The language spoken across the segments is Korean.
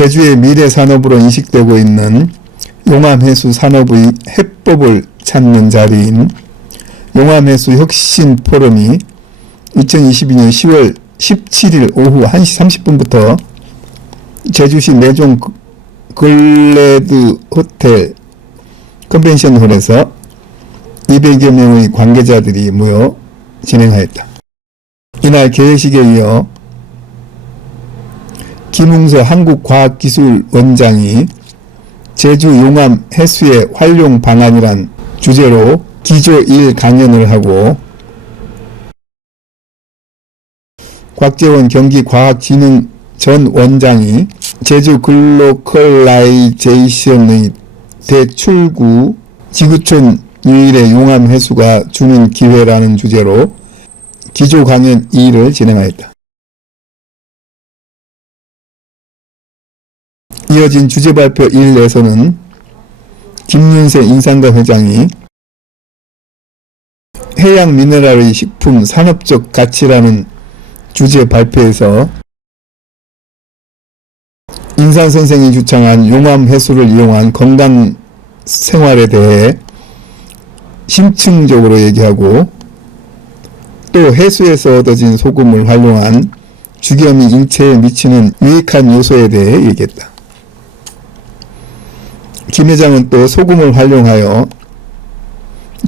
제주의 미래 산업으로 인식되고 있는 용암해수 산업의 해법을 찾는 자리인 용암해수 혁신 포럼이 2022년 10월 17일 오후 1시 30분부터 제주시 내종 글래드 호텔 컨벤션홀에서 200여 명의 관계자들이 모여 진행하였다. 이날 개회식에 이어 김웅서 한국과학기술원장이 제주 용암 해수의 활용 방안이란 주제로 기조 1 강연을 하고 곽재원 경기과학진흥 전 원장이 제주 글로컬라이제이션의 대출구 지구촌 유일의 용암 해수가 주는 기회라는 주제로 기조 강연 2를 진행하였다. 이어진 주제 발표 1에서는 김윤세 인상가 회장이 해양 미네랄의 식품 산업적 가치라는 주제 발표에서 인산 선생이 주창한 용암 해수를 이용한 건강 생활에 대해 심층적으로 얘기하고 또 해수에서 얻어진 소금을 활용한 주겸이 인체에 미치는 유익한 요소에 대해 얘기했다. 김 회장은 또 소금을 활용하여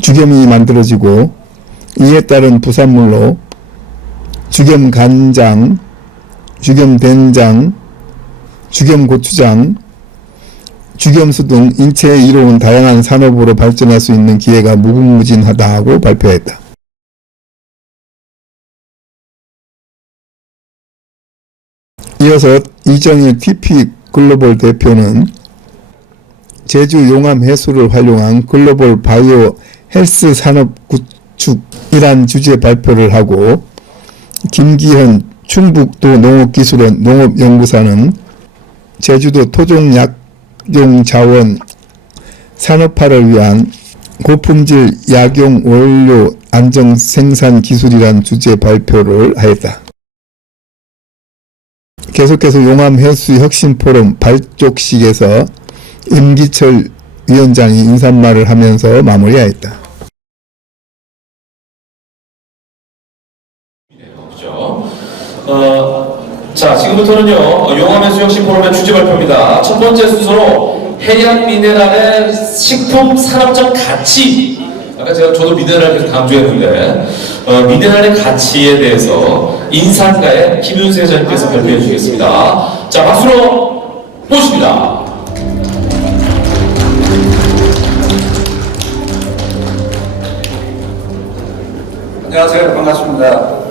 주겸이 만들어지고 이에 따른 부산물로 주겸간장, 주겸된장, 주겸고추장, 주겸수 등 인체에 이로운 다양한 산업으로 발전할 수 있는 기회가 무궁무진하다고 발표했다. 이어서 이정일 TP 글로벌 대표는 제주 용암 해수를 활용한 글로벌 바이오 헬스 산업 구축이란 주제 발표를 하고 김기현 충북도 농업기술원 농업연구사는 제주도 토종약용자원 산업화를 위한 고품질 약용 원료 안정 생산 기술이란 주제 발표를 하였다. 계속해서 용암 해수 혁신 포럼 발족식에서 임기철 위원장이 인사말을 하면서 마무리하였다. 자, 지금부터는요, 용암해수 혁신 포럼의 주제 발표입니다. 첫 번째 순서로 해양 미네랄의 식품 산업적 가치. 아까 저도 미네랄 계속 강조했는데, 미네랄의 가치에 대해서 인산가의 김윤세 회장님께서 발표해 주시겠습니다. 자, 박수로 모십니다. 안녕하세요. 반갑습니다.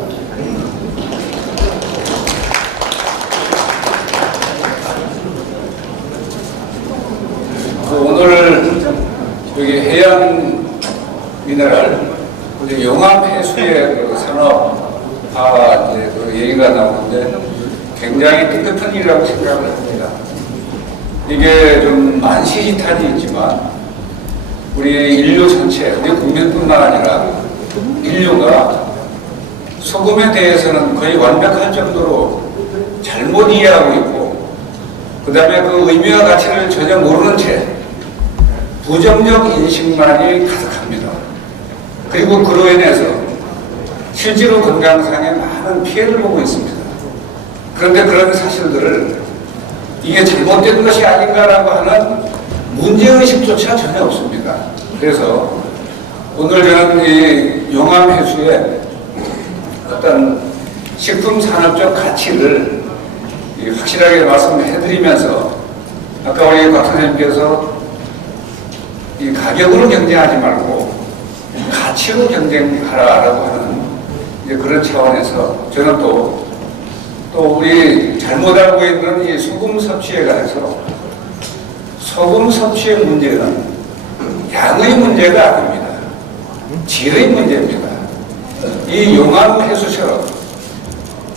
오늘 여기 해양 미네랄, 용암 해수의 산업화 얘기가 나오는데 굉장히 뜻깊은 일이라고 생각을 합니다. 이게 좀 만시지탄이 있지만 우리 인류 전체, 우리 국민뿐만 아니라 인류가 소금에 대해서는 거의 완벽할 정도로 잘못 이해하고 있고 그 다음에 그 의미와 가치를 전혀 모르는 채 부정적 인식만이 가득합니다. 그리고 그로 인해서 실제로 건강상에 많은 피해를 보고 있습니다. 그런데 그런 사실들을 이게 잘못된 것이 아닌가라고 하는 문제의식조차 전혀 없습니다. 그래서 오늘 저는 이 용암해수의 어떤 식품산업적 가치를 확실하게 말씀해드리면서 아까 우리 박 선생님께서 이 가격으로 경쟁하지 말고 가치로 경쟁하라라고 하는 그런 차원에서 저는 또 우리 잘못 알고 있는 이 소금 섭취에 관해서 소금 섭취의 문제는 양의 문제가 아닙니다. 질의 문제입니다. 이 용암 해수처럼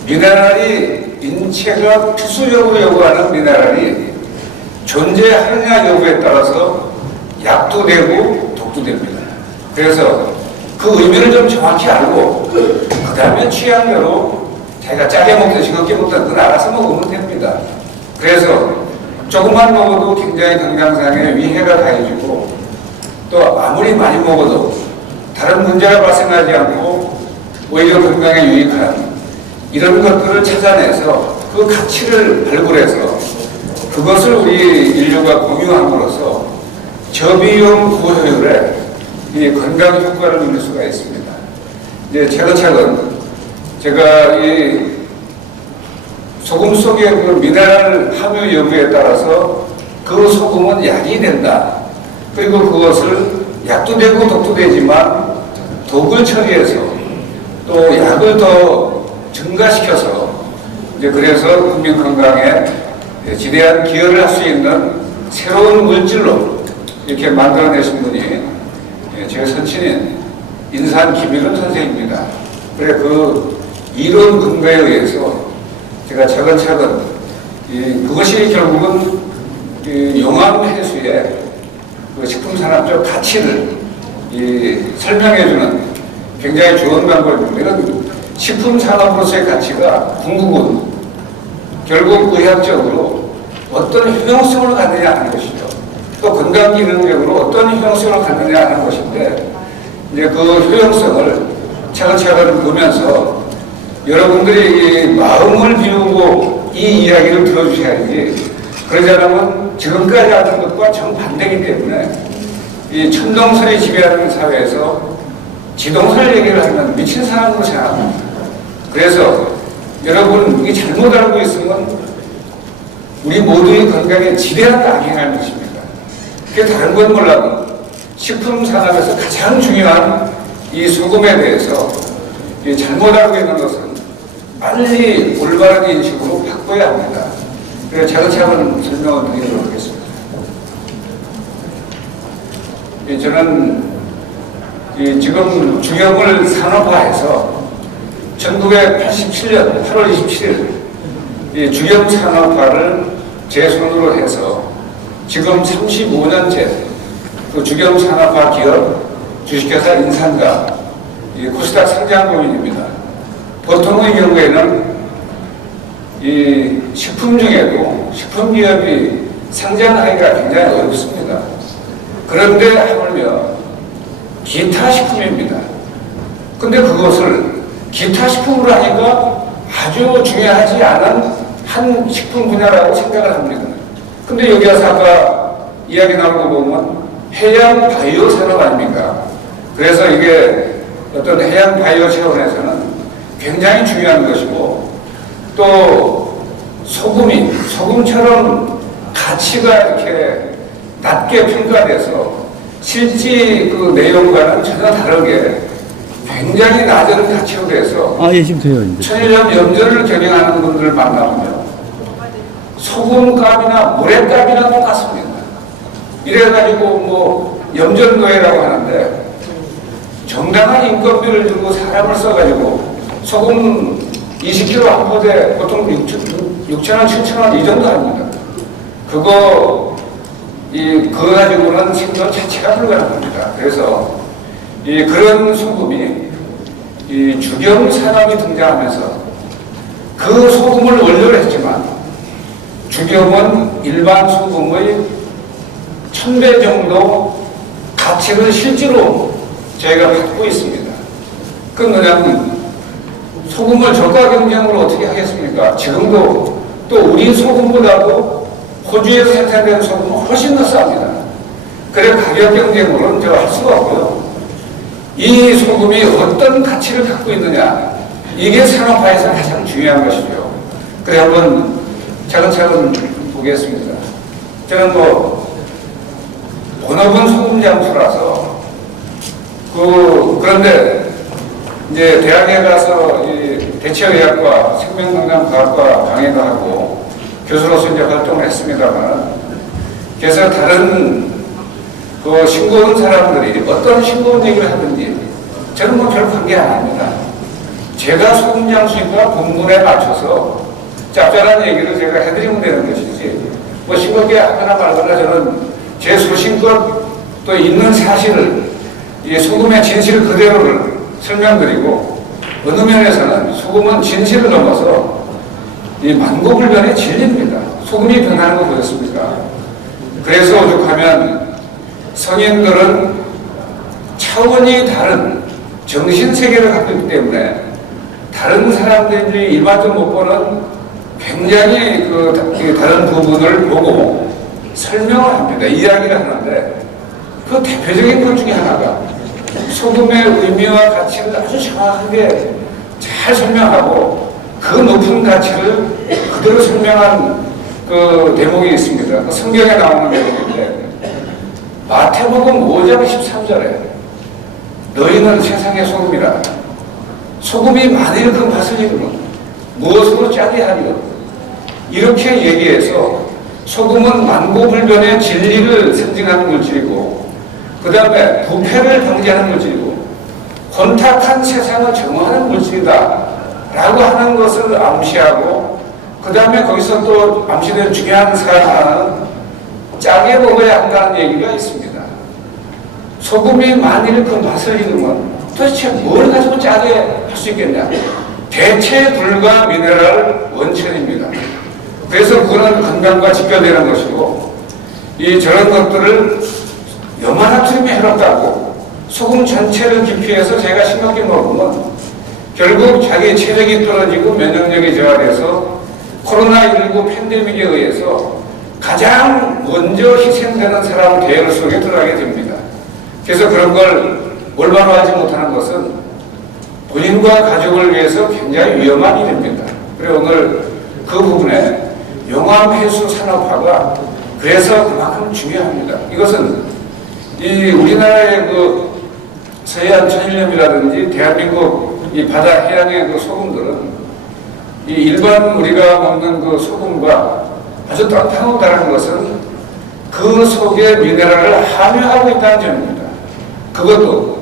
미네랄이 인체가 필수적으로 요구하는 미네랄이 존재하느냐 여부에 따라서 약도 되고 독도 됩니다. 그래서 그 의미를 좀 정확히 알고 그 다음에 취향대로 자기가 짜게 먹든 싱겁게 먹든 그건 알아서 먹으면 됩니다. 그래서 조금만 먹어도 굉장히 건강상에 위해가 가해지고 또 아무리 많이 먹어도 다른 문제가 발생하지 않고 오히려 건강에 유익한 이런 것들을 찾아내서 그 가치를 발굴해서 그것을 우리 인류가 공유함으로써 저비용 고효율의 이 건강 효과를 누릴 수가 있습니다. 이제 차근차근 제가 이 소금 속의 그 미네랄 함유 여부에 따라서 그 소금은 약이 된다. 그리고 그것을 약도 되고 독도 되지만 독을 처리해서 또 약을 더 증가시켜서 이제 그래서 국민 건강에 지대한 기여를 할 수 있는 새로운 물질로 이렇게 만들어내신 분이 제 선친인 인산 김일은 선생입니다. 그래 그 이론 근거에 의해서 제가 차근차근 그것이 결국은 용암 해수의 그 식품산업적 가치를 설명해주는 굉장히 좋은 방법입니다. 이런 식품산업으로서의 가치가 궁극은 결국 의학적으로 어떤 효용성을 갖느냐 하는 것이죠. 또 건강기능적으로 어떤 효용성을 갖느냐 하는 것인데 이제 그 효용성을 차근차근 보면서 여러분들이 이 마음을 비우고 이 이야기를 들어주셔야지 그러지 않으면 지금까지 하는 것과 정반대이기 때문에 이 천동설이 지배하는 사회에서 지동설 얘기를 하면 미친 사람으로 생각합니다. 그래서 여러분 이 잘못 알고 있으면 우리 모두의 건강에 지대한 악영향을 미칩니다. 그게 다른 건 몰라도 식품 산업에서 가장 중요한 이 소금에 대해서 이 잘못 알고 있는 것은 빨리 올바른 인식으로 바꿔야 합니다. 그래서 차근차근 설명을 드리도록 하겠습니다. 저는 지금 주경을 산업화해서 1987년 8월 27일 주경 산업화를 제 손으로 해서 지금 35년째 그 주경 산업화 기업 주식회사 인산과 코스닥 상장법인입니다. 보통의 경우에는 이 식품 중에도 식품기업이 상장하기가 굉장히 어렵습니다. 그런데 하물며 기타 식품입니다. 근데 그것을 기타 식품으로 하니까 아주 중요하지 않은 한 식품 분야라고 생각을 합니다. 근데 여기 와서 아까 이야기 나온 거 보면 해양 바이오 산업 아닙니까? 그래서 이게 어떤 해양 바이오 차원에서는 굉장히 중요한 것이고 또 소금처럼 가치가 이렇게 낮게 평가돼서 실제 그 내용과는 전혀 다르게 굉장히 낮은 가치로 돼서 예, 지금 돼요, 이제. 천일염 염전을 경영하는 분들을 만나보면 소금값이나 물회값이나 똑같습니다. 이래가지고 뭐 염전노예라고 하는데 정당한 인건비를 주고 사람을 써가지고 소금 20kg 한 포대 보통 6,000원, 7,000원 이 정도 합니다. 그거 가지고는 생존 자체가 불가능합니다. 그래서 그런 소금이 주경 산업이 등장하면서 그 소금을 원료로 했지만 주경은 일반 소금의 1000배 정도 가치를 실제로 저희가 갖고 있습니다. 그 뭐냐면 소금을 저가 경쟁을 어떻게 하겠습니까? 지금도 또 우리 소금보다도 호주에서 생산되는 소금은 훨씬 더 쌉니다. 그래 가격 경쟁으로는 제가 할 수가 없고요. 이 소금이 어떤 가치를 갖고 있느냐 이게 산업화에서 가장 중요한 것이죠. 그래 한번 차근차근 보겠습니다. 저는 본업은 소금 장수라서 그런데 이제 대학에 가서 대체의학과 생명건강과학과 강의도 하고 교수로서 이제 활동을 했습니다만 그래서 다른 그 싱거운 사람들이 어떤 싱거운 얘기를 하든지 저는 뭐 별 관계 안 합니다. 제가 소금 장수니까 본문에 맞춰서 짭짤한 얘기를 제가 해드리면 되는 것이지 뭐 싱겁게 하거나 말거나 저는 제 소신껏 또 있는 사실을 이 소금의 진실 그대로를 설명드리고 어느 면에서는 소금은 진실을 넘어서 이 만고불변의 진리입니다. 소금이 변하는 거 보셨습니까? 그래서 오죽하면 성인들은 차원이 다른 정신세계를 갖고 있기 때문에 다른 사람들이 일반적으로 못 보는 굉장히 그 다른 부분을 보고 설명을 합니다. 이야기를 하는데 그 대표적인 것 중에 하나가 소금의 의미와 가치를 아주 정확하게 잘 설명하고 그 높은 가치를 그대로 설명한 그 대목이 있습니다. 그 성경에 나오는 대목인데 마태복음 5장 13절에 너희는 세상의 소금이라 소금이 만일금 맛을 잃으면 무엇으로 짜게 하리요 이렇게 얘기해서 소금은 만고불변의 진리를 상징하는 물질이고 그 다음에 부패를 방지하는 물질이고 혼탁한 세상을 정화하는 물질이다 라고 하는 것을 암시하고 그 다음에 거기서 또 암시된 중요한 사안 하나는 짜게 먹어야 한다는 얘기가 있습니다. 소금이 만일 그 맛을 잃으면 도대체 뭘 가지고 짜게 할 수 있겠냐. 대체 불과 미네랄 원천입니다. 그래서 그거는 건강과 직결되는 것이고 이 저런 것들을 염화나트륨이 해롭다고 소금 전체를 기피해서 제가 심하게 먹으면 결국 자기 체력이 떨어지고 면역력이 저하돼서 코로나19 팬데믹에 의해서 가장 먼저 희생되는 사람 대열 속에 들어가게 됩니다. 그래서 그런 걸 올바로 하지 못하는 것은 본인과 가족을 위해서 굉장히 위험한 일입니다. 그리고 오늘 그 부분에 용암회수 산업화가 그래서 그만큼 중요합니다. 이것은 이 우리나라의 그 서해안 천일염이라든지 대한민국 이 바다 해양의 그 소금들은 이 일반 우리가 먹는 그 소금과 아주 땅탕하고 다른 것은 그 속에 미네랄을 함유하고 있다는 점입니다. 그것도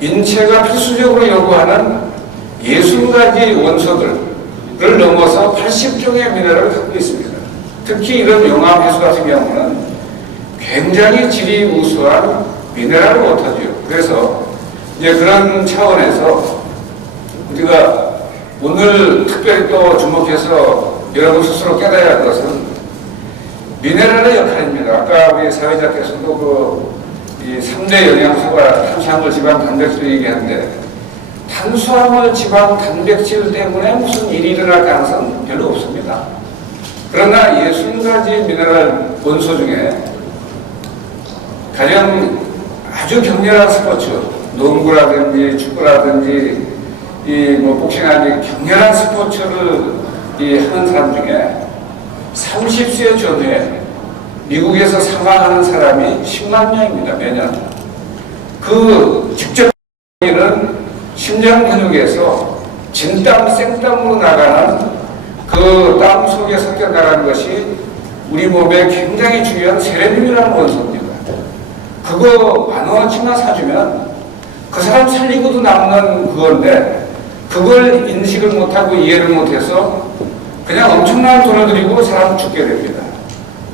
인체가 필수적으로 요구하는 60가지 원소들을 넘어서 80종의 미네랄을 갖고 있습니다. 특히 이런 용암해수 같은 경우는 굉장히 질이 우수한 미네랄 워터죠. 그래서 이제 그런 차원에서 우리가 오늘 특별히 또 주목해서 여러분 스스로 깨달아야 할 것은 미네랄의 역할입니다. 아까 우리 사회자께서도 이 3대 영양소가 탄수화물, 지방, 단백질 얘기하는데 탄수화물, 지방, 단백질 때문에 무슨 일이 일어날 가능성은 별로 없습니다. 그러나 60가지 미네랄 원소 중에 가장 아주 격렬한 스포츠, 농구라든지 축구라든지 뭐 복싱하는 격렬한 스포츠를 하는 사람 중에 30세 전후에 미국에서 사망하는 사람이 10만 명입니다. 매년. 그 직접적인 심장 근육에서 진땀, 생땀으로 나가는 그 땀 속에 섞여 나가는 것이 우리 몸에 굉장히 중요한 세레늄이라는 원소입니다. 그거 10,000원치나 사주면 그 사람 살리고도 남는 그건데 그걸 인식을 못하고 이해를 못해서 그냥 엄청난 돈을 들이고 사람 죽게 됩니다.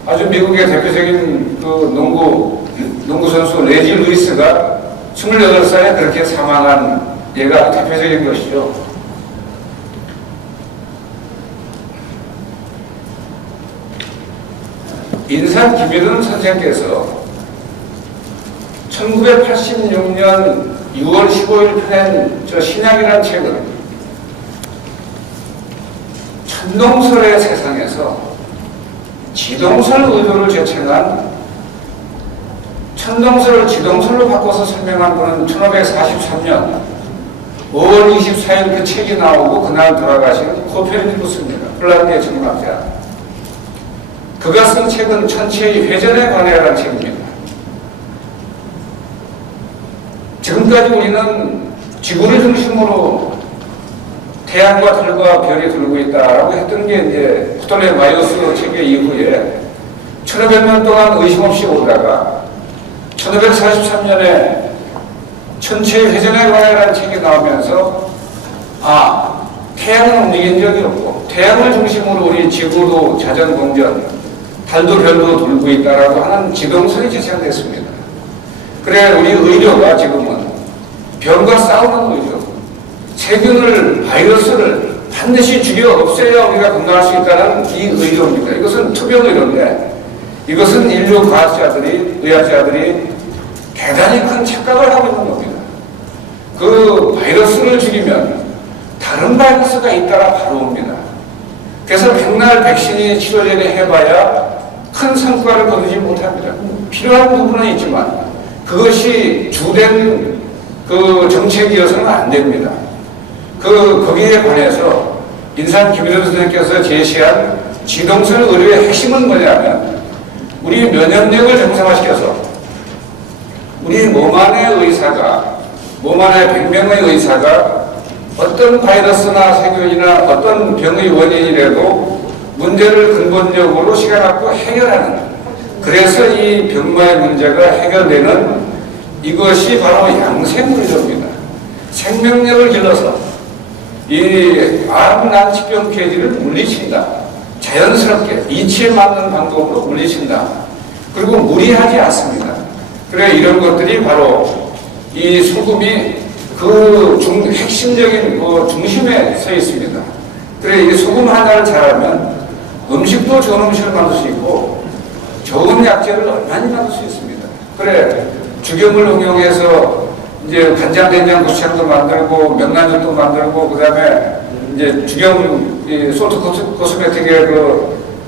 아주 미국의 대표적인 그 농구 선수 레지 루이스가 28살에 그렇게 사망한 예가 대표적인 것이죠. 인산 김일은 선생께서 1986년 6월 15일 펴낸 저 신약이라는 책은 천동설의 세상에서 지동설 의도를 제청한 천동설을 지동설로 바꿔서 설명한 분은 1543년 5월 24일 그 책이 나오고 그날 돌아가신 코페르니쿠스입니다. 폴란드의 천문학자. 그가 쓴 책은 천체의 회전에 관해라는 책입니다. 지금까지 우리는 지구를 중심으로 태양과 달과 별이 돌고 있다라고 했던 게 이제 프톨레마이오스 체계 이후에 1500년 동안 의심 없이 오다가 1543년에 천체의 회전에 관해라는 책이 나오면서 태양은 움직인 적이 없고 태양을 중심으로 우리 지구도 자전공전, 달도 별도 돌고 있다라고 하는 지동설이 제시됐습니다. 그래 우리 의료가 지금은 병과 싸우는 의료, 세균을 바이러스를 반드시 죽여 없애야 우리가 건강할 수 있다는 이 의료입니다. 이것은 투병 의료인데 이것은 인류 과학자들이, 의학자들이 대단히 큰 착각을 하고 있는 겁니다. 그 바이러스를 죽이면 다른 바이러스가 잇따라 바로 옵니다. 그래서 백날 백신이 치료제를 해봐야 큰 성과를 거두지 못합니다. 필요한 부분은 있지만 그것이 주된 그 정책이어서는 안 됩니다. 거기에 관해서 인산 김일원 선생님께서 제시한 지동설 의료의 핵심은 뭐냐면 우리 면역력을 정상화시켜서 우리 몸 안의 의사가, 몸 안에 100명의 의사가 어떤 바이러스나 세균이나 어떤 병의 원인이라도 문제를 근본적으로 시간 갖고 해결하는, 그래서 이 병마의 문제가 해결되는 이것이 바로 양생의료입니다. 생명력을 길러서 이 암, 난,疾병 폐지를 물리친다. 자연스럽게 이치에 맞는 방법으로 물리친다. 그리고 무리하지 않습니다. 그래 이런 것들이 바로 이 소금이 그 핵심적인 중심에 서 있습니다. 그래 이 소금 하나를 잘하면 음식도 좋은 음식을 만들 수 있고 좋은 약재를 얼마나 만들 수 있습니다. 그래 죽염을 응용해서 이제 간장, 된장, 고추장도 만들고 명란젓도 만들고 그다음에 이제 죽염 솔트 코스메틱의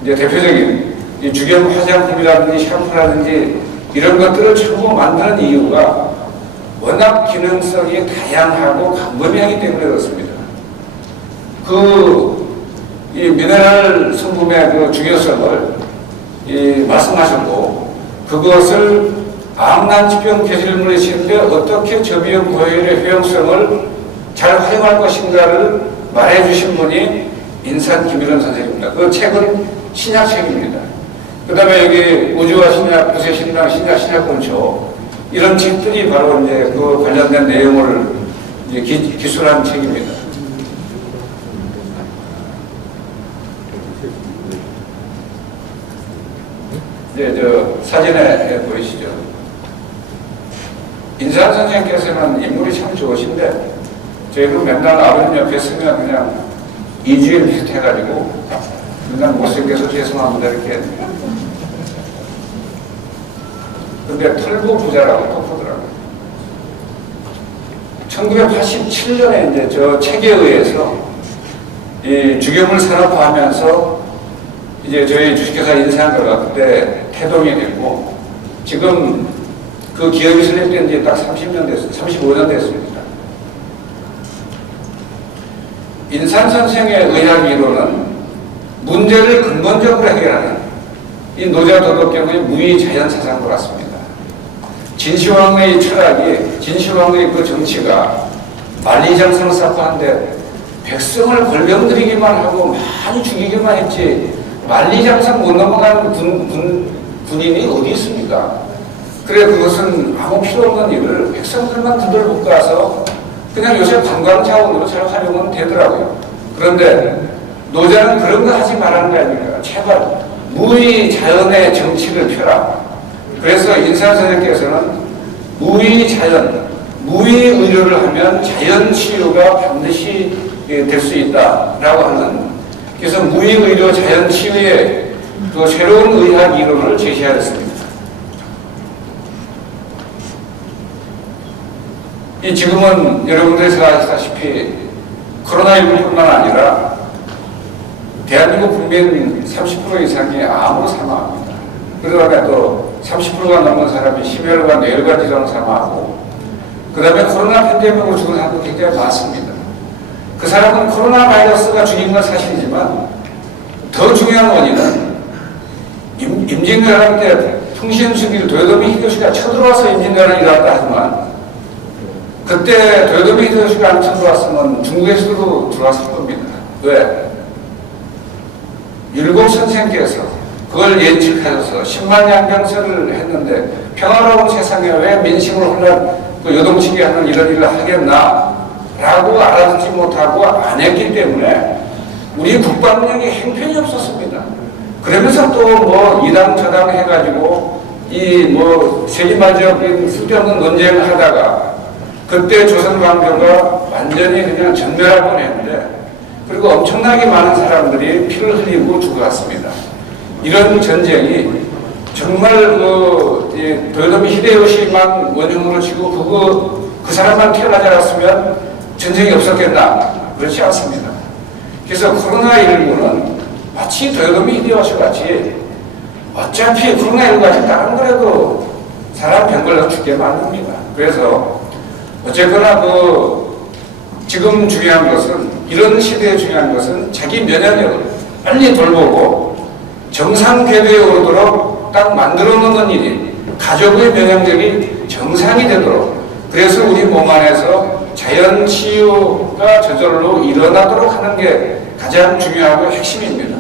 이제 대표적인 이 죽염 화장품이라든지 샴푸라든지 이런 것들을 전부 만드는 이유가 워낙 기능성이 다양하고 광범위하기 때문에 그렇습니다. 이 미네랄 성분의 그 중요성을 말씀하셨고 그것을 암난치병 폐지를 물리치는데 어떻게 저비용 고혈의 효용성을 잘 활용할 것인가를 말해주신 분이 인산 김일원 선생님입니다. 그 책은 신약책입니다. 그 다음에 여기 우주와 신약, 구세신랑 신약, 신약본초 이런 책들이 바로 이제 그 관련된 내용을 이제 기술한 책입니다. 이제 사진에 보이시죠? 인산 선생님께서는 인물이 참 좋으신데 저희도 맨날 아버님 옆에 있으면 그냥 이주일 비슷해가지고 그냥 못생겨서 죄송합니다 이렇게. 근데 털보 부자라고 또 보더라고요. 1987년에 이제 저 책에 의해서 이 죽염을 산업화하면서 이제 저희 주식회사 인산가가 그때 태동이 됐고 지금 그 기업이 설립된 지 딱 30년 됐어요. 35년 됐습니다. 인산 선생의 의학 이론은 문제를 근본적으로 해결하는 이 노자 도덕경의 무의자연 사상과 같습니다. 진시황의 철학이, 진시황의 그 정치가 만리장성을 쌓고 한데 백성을 권령들이기만 하고 많이 죽이기만 했지 만리장성 못 넘어가는 군인이 어디 있습니까? 그래 그것은 아무 필요 없는 일을 백성들만 두들볶아서 그냥 요새 관광 자원으로 잘 활용은 되더라고요. 그런데 노자는 그런 거 하지 말라는 거 아닙니까? 제발 무의자연의 정치를 펴라. 그래서 인산 선생님께서는 무의자연, 무의의료를 하면 자연치유가 반드시 될 수 있다라고 하는, 그래서 무의의료 자연치유의 그 새로운 의학 이론을 제시하였습니다. 이 지금은 여러분들이 생각하시다시피 코로나19뿐만 아니라 대한민국 국민 30% 이상이 암으로 사망합니다. 그 다음에 또 30%가 넘는 사람이 심혈과 뇌혈관 질환으로 사망하고 그 다음에 코로나 팬데믹으로 죽은 사람도 굉장히 많습니다. 그 사람은 코로나 바이러스가 죽인 건 사실이지만 더 중요한 원인은 임진왜란 때 풍신수길 도요토미 히데요시가 쳐들어와서 임진왜란이 일어났다 하지만 그때 도요토미 히데요시가 안 쳐들어왔으면 중국에서도 들어왔을 겁니다. 왜? 일곱 선생께서 그걸 예측하셔서 10만 양병설을 했는데 평화로운 세상에 왜 민심을 혼란 요동치게 하는 이런 일을 하겠나 라고 알아듣지 못하고 안 했기 때문에 우리 국방력이 행편이 없었습니다. 그러면서 또 뭐 이당 저당 해가지고 이 뭐 세계마적인 쓸데없는 논쟁을 하다가 그때 조선왕조가 완전히 그냥 전멸할 뻔했는데 그리고 엄청나게 많은 사람들이 피를 흘리고 죽어갔습니다. 이런 전쟁이 정말 도요토미 히데요시만 원흉으로 치고 그 사람만 태어나지 않았으면 전쟁이 없었겠나? 그렇지 않습니다. 그래서 코로나19는 마치 도요토미 히데요시 같이 어차피 코로나19 같이 다른 거라도 사람 병 걸려 죽게 만듭니다. 그래서 어쨌거나 지금 중요한 것은, 이런 시대에 중요한 것은 자기 면역력을 빨리 돌보고 정상 궤도에 오르도록 딱 만들어 놓는 일이, 가족의 면역력이 정상이 되도록, 그래서 우리 몸 안에서 자연 치유가 저절로 일어나도록 하는 게 가장 중요하고 핵심입니다.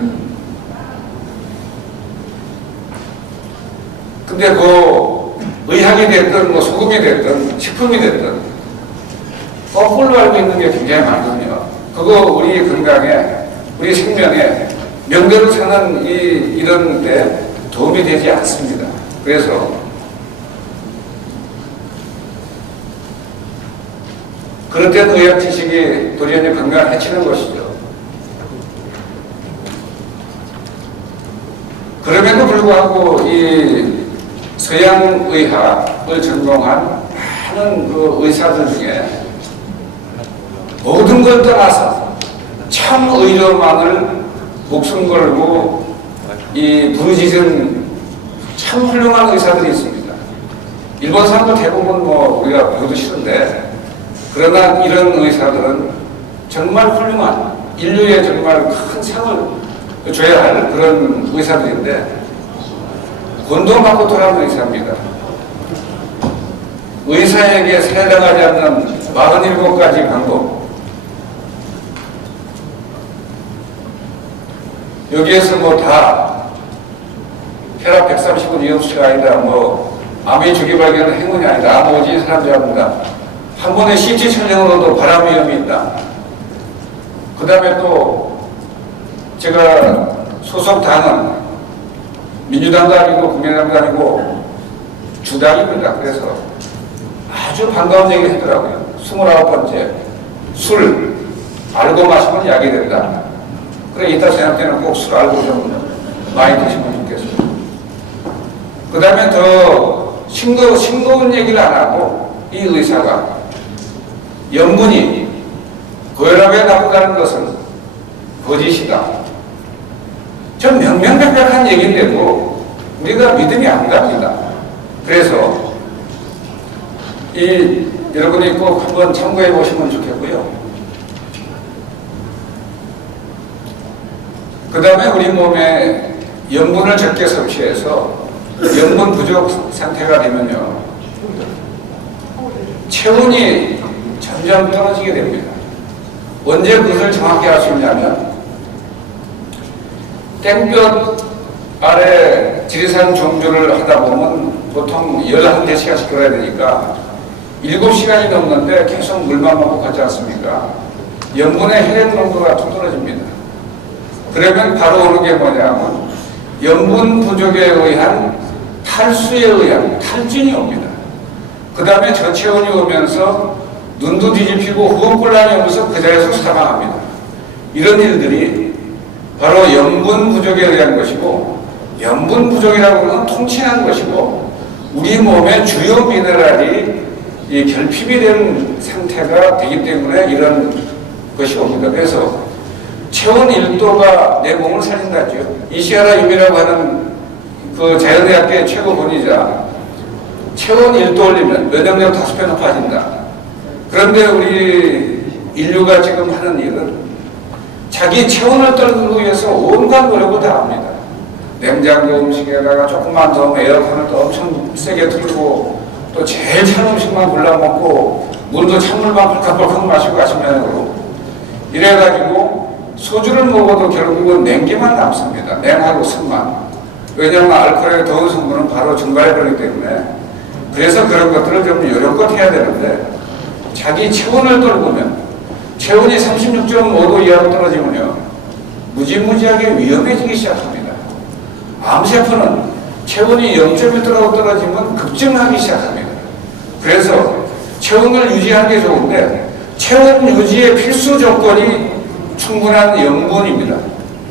근데 의학이 됐든 소금이 됐든 식품이 됐든 거꾸로 알고 있는 게 굉장히 많거든요. 그거 우리 건강에, 우리 생명에, 명대로 사는 이런 데 도움이 되지 않습니다. 그래서 그럴 때는 의학 지식이 도리어 건강을 해치는 것이죠. 그럼에도 불구하고 이 서양 의학을 전공한 많은 의사들 중에 모든 걸 떠나서 참 의료만을 목숨 걸고 부르짖은 참 훌륭한 의사들이 있습니다. 일본 사람도 대부분 우리가 보기도 싫은데, 그러나 이런 의사들은 정말 훌륭한, 인류에 정말 큰 상을 줘야 할 그런 의사들인데, 곤도 마코토라는 의사입니다. 의사에게 살아가지 않는 47가지 방법. 여기에서 다 혈압 130은 위험수치가 아니다, 암이 주기 발견은 행운이 아니다, 암 오지 사람 잡는다, 한 번의 CT 촬영으로도 발암 위험이 있다. 그 다음에 또 제가 소속 당은 민주당도 아니고 국민의당도 아니고 주당입니다. 그래서 아주 반가운 얘기 하더라고요. 29번째, 술 알고 마시면 약이 된다. 그래, 이따 저녁 때는 꼭 술 알고 좀 많이 드시면 좋겠습니다. 그 다음에 더 싱거운 얘기를 안 하고, 이 의사가 염분이 고혈압에 나쁘다는 것은 거짓이다. 전 명명백백한 얘기인데도 우리가 믿음이 안 갑니다. 그래서 여러분이 꼭 한번 참고해 보시면 좋겠고요. 그 다음에 우리 몸에 염분을 적게 섭취해서 염분 부족 상태가 되면요, 체온이 점점 떨어지게 됩니다. 언제 그것을 정확히 알 수 있냐면, 땡볕 아래 지리산 종주를 하다 보면 보통 11대시간씩 걸어야 되니까 7시간이 넘는데 계속 물만 먹고 가지 않습니까? 염분의 혈액 농도가 툭 떨어집니다. 그러면 바로 오는 게 뭐냐면 염분 부족에 의한 탈수에 의한 탈진이 옵니다. 그 다음에 저체온이 오면서 눈도 뒤집히고 호흡곤란이 오면서 그 자리에서 사망합니다. 이런 일들이 바로 염분 부족에 의한 것이고, 염분 부족이라고 하는 통칭한 것이고, 우리 몸의 주요 미네랄이 결핍이 된 상태가 되기 때문에 이런 것이 옵니다. 그래서 체온 1도가 내 몸을 살린다죠. 이시하라 유미라고 하는 그 자연의학계의 최고 권위자, 체온 1도 올리면 면역력 5배 높아진다. 그런데 우리 인류가 지금 하는 일은 자기 체온을 떨기 위해서 온갖 노력을 다 합니다. 냉장고 음식에다가 조금만 더 에어컨을 또 엄청 세게 틀고, 또 제일 찬 음식만 골라 먹고, 물도 찬물만 벌컥벌컥 마시고 아침면으로 이래가지고 소주를 먹어도 결국은 냉기만 남습니다. 냉하고 승만. 왜냐하면 알코올의 더운 성분은 바로 증발해버리기 때문에. 그래서 그런 것들을 좀 요령껏 해야 되는데, 자기 체온을 떨구면, 체온이 36.5도 이하로 떨어지면요, 무지무지하게 위험해지기 시작합니다. 암세포는 체온이 0.1도라고 떨어지면 급증하기 시작합니다. 그래서 체온을 유지하는 게 좋은데, 체온 유지의 필수 조건이 충분한 염분입니다.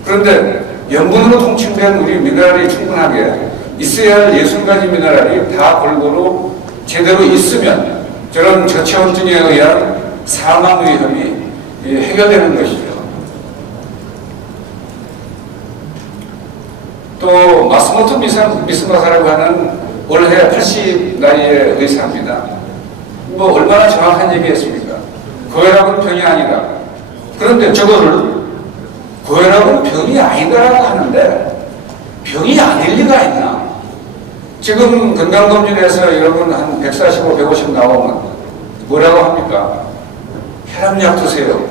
그런데 염분으로 통칭된 우리 미네랄이 충분하게 있어야 할 60가지 미네랄이 다 골고루 제대로 있으면 저런 저체온증에 의한 사망 위험이 해결되는 것이죠. 또 마스모토 미스마사라고 하는 올해 80 나이의 의사입니다. 뭐 얼마나 정확한 얘기했습니까? 고혈압은 병이 아니다. 그런데 저거를 고혈압은 병이 아니다라고 하는데 병이 아닐 리가 있나? 지금 건강검진에서 여러분 한 145, 150 나오면 뭐라고 합니까? 혈압약 드세요.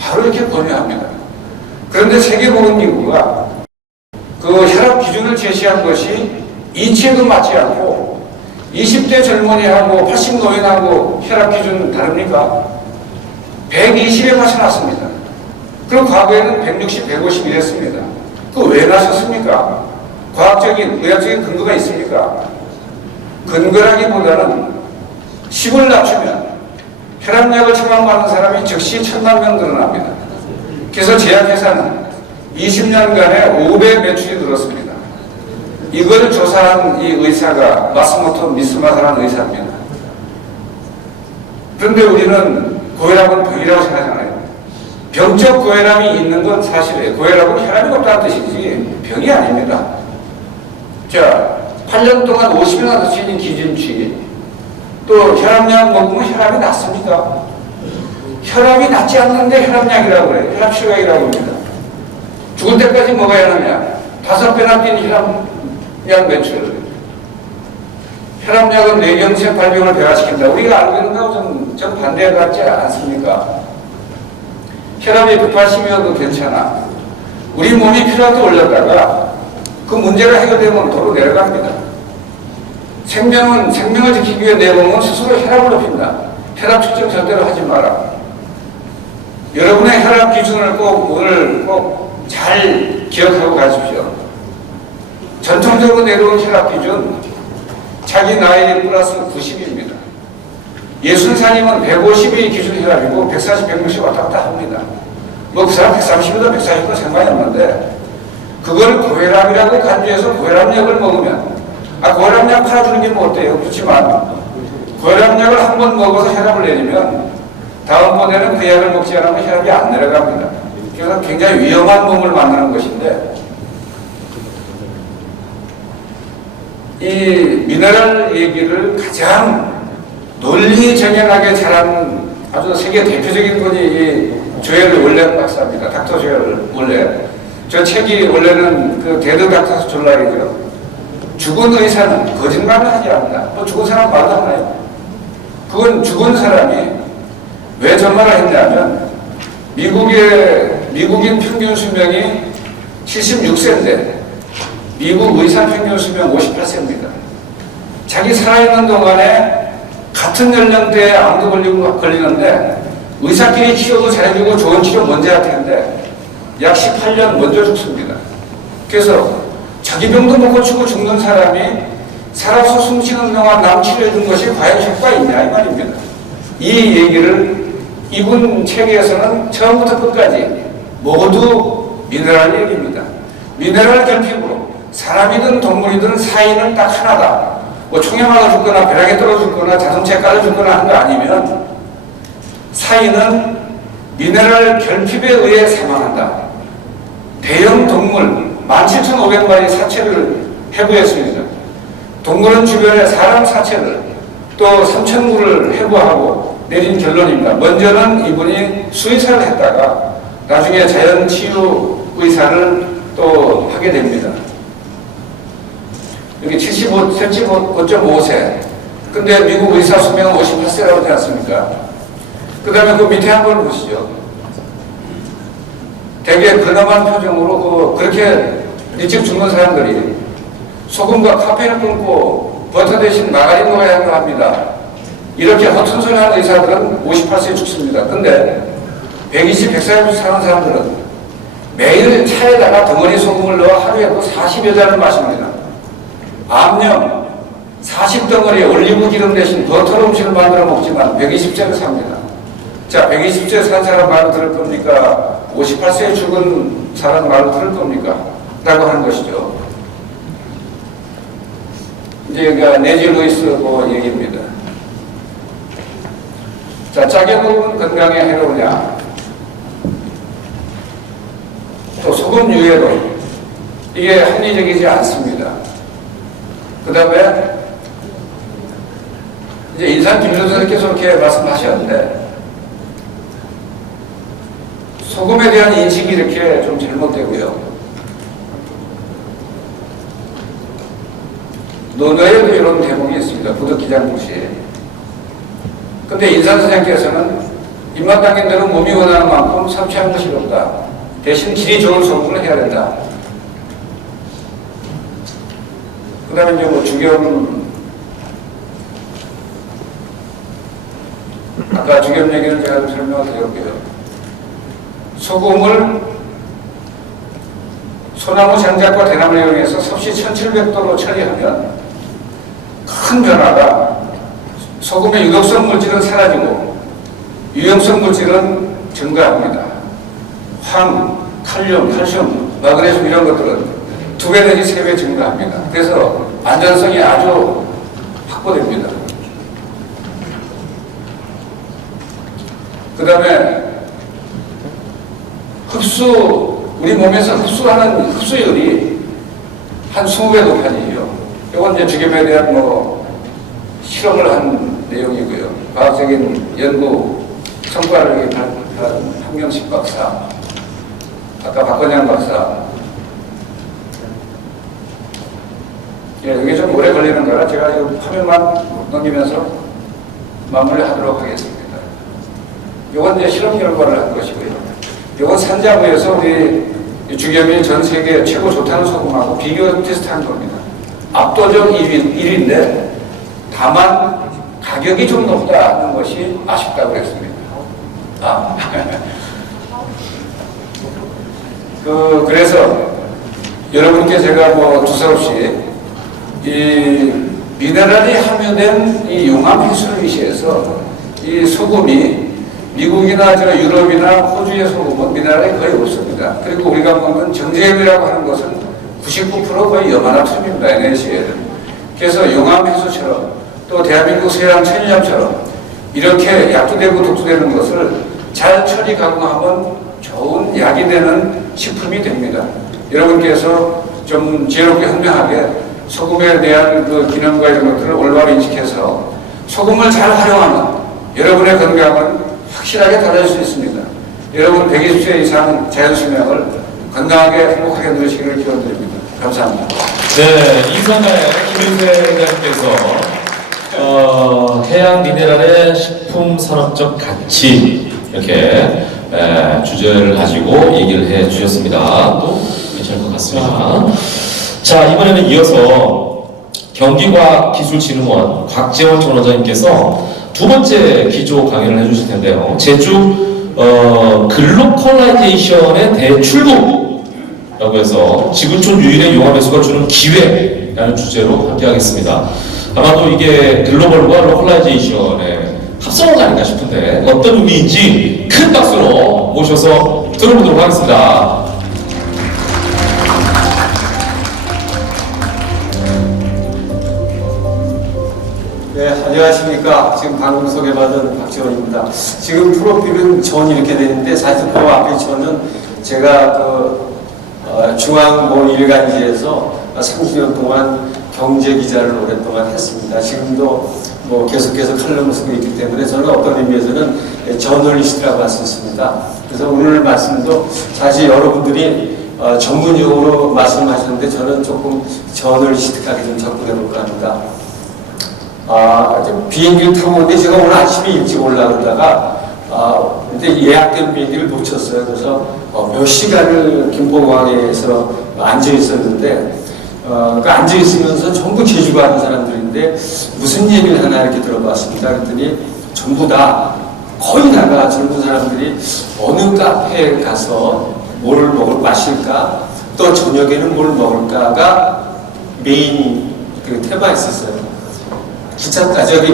바로 이렇게 권유합니다. 그런데 세계보건기구가 그 혈압 기준을 제시한 것이 인체도 맞지 않고 20대 젊은이하고 80 노인하고 혈압 기준 다릅니까? 120에 맞춰놨습니다. 그럼 과거에는 160, 150 이랬습니다. 그거 왜 나섰습니까? 과학적인, 의학적인 근거가 있습니까? 근거라기보다는 10을 낮추면 혈압약을 처방받는 사람이 즉시 1000만 명 늘어납니다. 그래서 제약회사는 20년간에 5배 매출이 늘었습니다. 이걸 조사한 이 의사가 마스모토 미스마사라는 의사입니다. 그런데 우리는 고혈압은 병이라고 생각하잖아요. 병적 고혈압이 있는 건 사실이에요. 고혈압은 혈압이 높다는 뜻이지 병이 아닙니다. 자, 8년 동안 50일이나 더 치는 기준치, 또 혈압약 먹으면 혈압이 낮습니까? 혈압이 낮지 않는데 혈압약이라고 그래요. 혈압치료약이라고 합니다. 죽을 때까지 먹어야 하느냐? 5배나 뛴 혈압약 매출. 혈압약은 뇌경색 발병을 배가시킨다. 우리가 알고 있는 거하고 좀 반대 같지 않습니까? 혈압이 180이어도 괜찮아. 우리 몸이 필요할 때 올렸다가 그 문제가 해결되면 도로 내려갑니다. 생명을 지키기 위해 내 몸은 스스로 혈압을 높인다. 혈압 측정 절대로 하지 마라. 여러분의 혈압 기준을 오늘 꼭 잘 기억하고 가십시오. 전통적으로 내려온 혈압 기준, 자기 나이 플러스 90입니다. 60살이면 150이 기준 혈압이고 140, 160 왔다 갔다 합니다. 뭐 그 사람 130이든 140이든 상관이 없는데 그걸 고혈압이라고 간주해서 고혈압약을 먹으면 고혈압약 팔아주는 게 뭐 어때요? 그렇지만 고혈압약을 한 번 먹어서 혈압을 내리면 다음번에는 그 약을 먹지 않으면 혈압이 안 내려갑니다. 그래서 굉장히 위험한 몸을 만드는 것인데 이 미네랄 얘기를 가장 논리정연하게 잘한 아주 세계 대표적인 분이 이 조엘 월렛 박사입니다. 닥터 조엘 월렛. 저 책이 원래는 그 데드 닥터스 졸라이죠. 죽은 의사는 거짓말을 하지 않는다. 또 죽은 사람 말도 하나요? 그건 죽은 사람이 왜 저 말을 했냐면 미국인 평균 수명이 76세인데 미국 의사 평균 수명 58세입니다. 자기 살아있는 동안에 같은 연령대에 암도 걸리는데 의사끼리 치료도 잘해주고 좋은 치료 먼저 할 텐데 약 18년 먼저 죽습니다. 그래서 자기 병도 못 고치고 죽는 사람이 살아서 숨쉬는 동안 남 치료해준 것이 과연 효과가 있냐 이 말입니다. 이 얘기를 이분 책에서는 처음부터 끝까지 모두 미네랄 얘기입니다. 미네랄 결핍으로 사람이든 동물이든 사인은 딱 하나다. 뭐 총에 맞아 죽거나 벼락에 떨어 죽거나 자동차에 깔아 죽거나 한 거 아니면 사인은 미네랄 결핍에 의해 사망한다. 대형 동물 17,500마리 사체를 해부했습니다. 동물원 주변에 사람 사체를 또 3,000구를 해부하고 내린 결론입니다. 먼저는 이분이 수의사를 했다가 나중에 자연치유 의사를 또 하게 됩니다. 여기 75.5세. 근데 미국 의사 수명은 58세라고 하지 않습니까? 그 다음에 그 밑에 한번 보시죠. 되게 근엄한 표정으로 그렇게 일찍 죽는 사람들이 소금과 카페인을 끊고 버터 대신 마가린 먹어야 한다고 합니다. 이렇게 허튼 소리 하는 의사들은 58세에 죽습니다. 근데 120, 140세 사는 사람들은 매일 차에다가 덩어리 소금을 넣어 하루에도 40여 잔을 마십니다. 암염 40덩어리에 올리브 기름 대신 버터 음식을 만들어 먹지만 120세를 삽니다. 자, 120세 산 사람 말을 들을 겁니까? 58세에 죽은 사람 말을 들을 겁니까? 라고 하는 것이죠. 이제 네지 루이스 뭐 얘기입니다. 자, 짜게 먹으면 건강에 해로우냐? 또 소금 유해도 이게 합리적이지 않습니다. 그 다음에 이제 인산 김준선께서 그렇게 말씀하셨는데 소금에 대한 인식이 이렇게 좀 잘못되고요. 논어에도 이런 대목이 있습니다. 부득기장국시. 근데 인산 선생께서는 입맛 당긴 대로 몸이 원하는 만큼 섭취하는 것이 없다. 대신 질이 좋은 소금을 해야 된다. 그 다음에 이제 뭐 주겸, 아까 주겸 얘기는 제가 좀 설명을 드릴게요. 소금을 소나무 장작과 대나무를 이용해서 섭씨 1700도로 처리하면 큰 변화가 소금의 유독성 물질은 사라지고 유용성 물질은 증가합니다. 황, 칼륨, 칼슘, 마그네슘 이런 것들은 2배 내지 3배 증가합니다. 그래서 안전성이 아주 확보됩니다. 그 다음에 우리 몸에서 흡수하는 흡수율이 한 20배 높아지죠. 이건 이제 주겸에 대한 뭐 실험을 한 내용이고요. 과학적인 연구 성과를 발표한 한명식 박사, 아까 박건양 박사. 예, 이게 좀 오래 걸리는 거라 제가 지금 화면만 넘기면서 마무리하도록 하겠습니다. 이건 이제 실험 결과를 한 것이고요. 이건 산자부에서 우리 주겸이 전 세계 최고 좋다는 소금하고 비교 테스트한 겁니다. 압도적 1위인데 다만 가격이 좀 높다는 것이 아쉽다고 했습니다. 그래서 여러분께 제가 뭐 두서없이 이 미네랄이 함유된 이 용암 해수를 위시해서 이 소금이 미국이나 유럽이나 호주의 소금은 미네랄이 거의 없습니다. 그리고 우리가 먹는 정제염이라고 하는 것은 99% 거의 염화나트륨입니다. NaCl. 그래서 용암 해수처럼 또 대한민국 서해안 천일염처럼 이렇게 약두되고 독두되는 것을 잘 처리 가공하면 좋은 약이 되는 식품이 됩니다. 여러분께서 좀 지혜롭게 현명하게 소금에 대한 그 기능과 이런 것들을 올바로 인식해서 소금을 잘 활용하면 여러분의 건강은 확실하게 달라질 수 있습니다. 여러분 120세 이상 자연수명을 건강하게 행복하게 누리시기를 기원드립니다. 감사합니다. 네, 이선의 김윤세 회장님께서 해양 미네랄의 식품 산업적 가치 이렇게 주제를 가지고 얘기를 해 주셨습니다. 또 괜찮을 것 같습니다. 자, 이번에는 이어서 경기과학기술진흥원 곽재원 전 원장님께서 두 번째 기조 강연을 해주실 텐데요. 제주 글로컬라이제이션의 대출구라고 해서 지구촌 유일의 용암해수가 주는 기회라는 주제로 함께하겠습니다. 아마도 이게 글로벌과 로컬라이제이션의 합성어가 아닌가 싶은데 어떤 의미인지 큰 박수로 모셔서 들어보도록 하겠습니다. 네, 안녕하십니까. 지금 방금 소개받은 박지원입니다. 지금 프로필은 전 이렇게 되는데 사실 그 앞에 저는 제가 중앙 일간지에서 30년 동안 경제 기자를 오랫동안 했습니다. 지금도 계속해서 칼럼을 쓰고 있기 때문에 저는 어떤 의미에서는 저널리스트라고 할 수 있습니다. 그래서 오늘 말씀도 사실 여러분들이 전문용어로 말씀하셨는데 저는 조금 저널리스트하게 좀 접근해 볼까 합니다. 비행기를 타고 오는데 제가 오늘 아침에 일찍 올라오다가 근데 예약된 비행기를 놓쳤어요. 그래서 몇 시간을 김포공항에서 앉아 있었는데 그 앉아 있으면서 전부 제주 가는 사람들인데 무슨 얘기를 하나 이렇게 들어봤습니다. 그랬더니 전부 다 거의 다가 젊은 사람들이 어느 카페에 가서 뭘 마실까 또 저녁에는 뭘 먹을까가 메인 그 테마였었어요.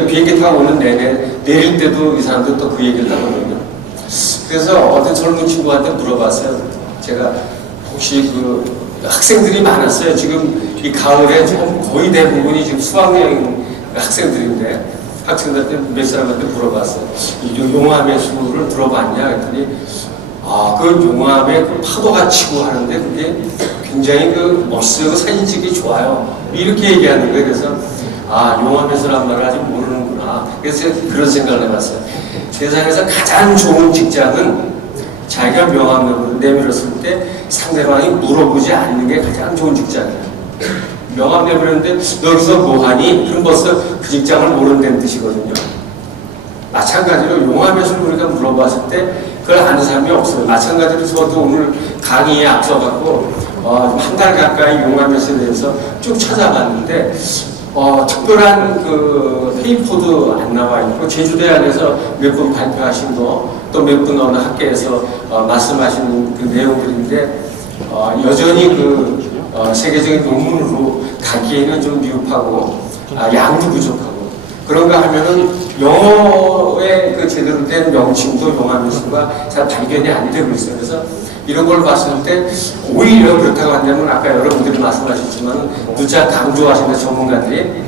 비행기 타고 오는 내내 내릴 때도 이 사람들 또 그 얘기를 하거든요. 그래서 어떤 젊은 친구한테 물어봤어요. 제가 혹시 그 학생들이 많았어요. 지금 이 가을에 좀 거의 대부분이 지금 수학여행 학생들인데 학생들한테 몇 사람한테 물어봤어요. 이 용암의 수를 들어봤냐 했더니 그 용암에 그 파도가 치고 하는데 그게 굉장히 그 멋있어요. 그 사진 찍기 좋아요. 이렇게 얘기하는 거예요. 그래서 용암에서란 말을 아직 모르는구나. 그래서 그런 생각을 해봤어요. 세상에서 가장 좋은 직장은 자기가 명함을 내밀었을 때 상대방이 물어보지 않는 게 가장 좋은 직장이에요. 명함 내밀었는데 너 여기서 뭐하니? 그럼 벌써 그 직장을 모른다는 뜻이거든요. 마찬가지로 용암에서 우리가 물어봤을 때 그걸 아는 사람이 없어요. 마찬가지로 저도 오늘 강의에 앞서갖고 한 달 가까이 용암에서에 대해서 쭉 찾아봤는데 특별한 그 페이퍼도 안 나와 있고 제주대학에서 몇 분 발표하신 거 또 몇 분 어느 학계에서 말씀하신 그 내용들인데 여전히 그 세계적인 논문으로 가기에는 좀 미흡하고 양도 부족하고 그런가 하면은 영어의 그 제대로 된 명칭도 용암에서가 잘 발견이 안 되고 있어요. 그래서 이런 걸 봤을 때 오히려 그렇다고 한다면 아까 여러분들이 말씀하셨지만 누차 강조하시는 전문가들이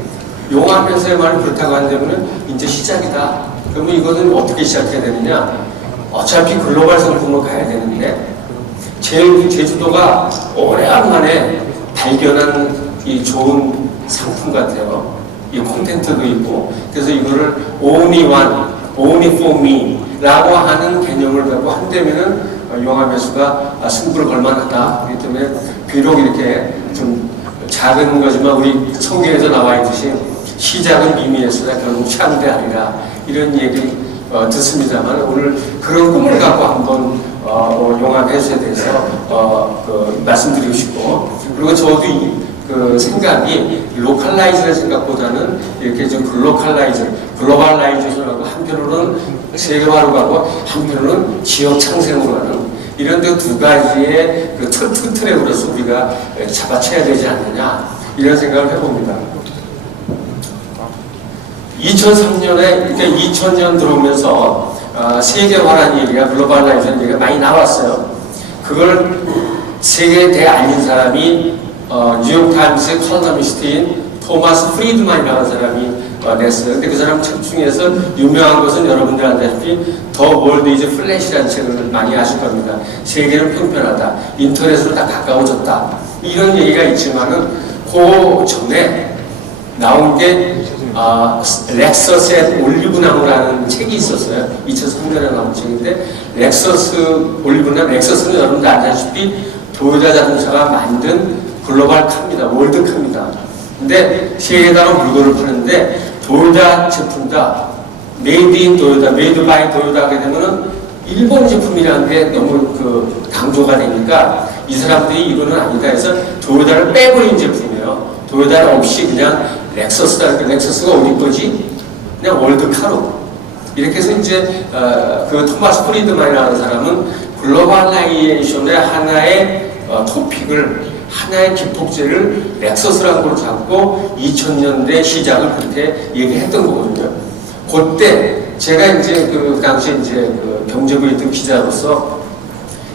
용암에서의 말을 그렇다고 한다면 이제 시작이다. 그러면 이거는 어떻게 시작해야 되느냐? 어차피 글로벌 상품으로 가야 되는데 제주도가 오래간만에 발견한 이 좋은 상품 같아요. 이 콘텐츠도 있고 그래서 이거를 only one, only for me 라고 하는 개념을 갖고 한다면은 용암회수가 승부를 걸만하다. 그렇기 때문에 비록 이렇게 좀 작은 거지만 우리 성경에서 나와 있듯이 시작은 미미에서나 결국 창대하리라 이런 얘기 듣습니다만 오늘 그런 꿈을 갖고 한번 용암회수에 대해서 말씀드리고 싶고 그리고 저도 그 생각이 로컬라이즈의 생각보다는 이렇게 좀 글로벌라이제이션하고 한편으로는 세계화로 가고 한편으로는 지역 창생으로 가는 이런 두 가지의 그 트랙으로서 우리가 잡아쳐야 되지 않느냐 이런 생각을 해봅니다. 2003년에 그러니까 2000년 들어오면서 세계화라는 얘기가 글로벌라이제이션 얘기가 많이 나왔어요. 그걸 세계에 대해 알린 사람이 뉴욕타임스의 컬럼니스트인 토마스 프리드만이라는 사람이 냈어요. 근데 그 사람 책 중에서 유명한 것은 여러분들 알다시피 더 월드 이즈 플래시라는 책을 많이 아실 겁니다. 세계는 평평하다. 인터넷으로 다 가까워졌다. 이런 얘기가 있지만은 그 전에 나온 게 렉서스의 올리브나무라는 책이 있었어요. 2003년에 나온 책인데 렉서스 올리브나무, 렉서스는 여러분들 알다시피 도요타 자동차가 만든 글로벌 카입니다. 월드 카입니다. 근데 세계다로 물건을 파는데 도요타 제품 다 메이드 인 도요타, 메이드 바이 도요타 하게 되면은 일본 제품이라는 게 너무 그 강조가 되니까 이 사람들이 이거는 아니다 해서 도요타를 빼버린 제품이에요. 도요타를 없이 그냥 렉서스다. 렉서스가 어디 거지? 그냥 월드카로. 이렇게 해서 이제 그 토마스 프리드만이라는 사람은 글로벌라이제이션의 하나의 토픽을 하나의 기폭제를 렉서스라는 걸 잡고 2000년대 시작을 그렇게 얘기했던 거거든요. 그때 제가 이제 그 당시에 이제 그 경제부에 있던 기자로서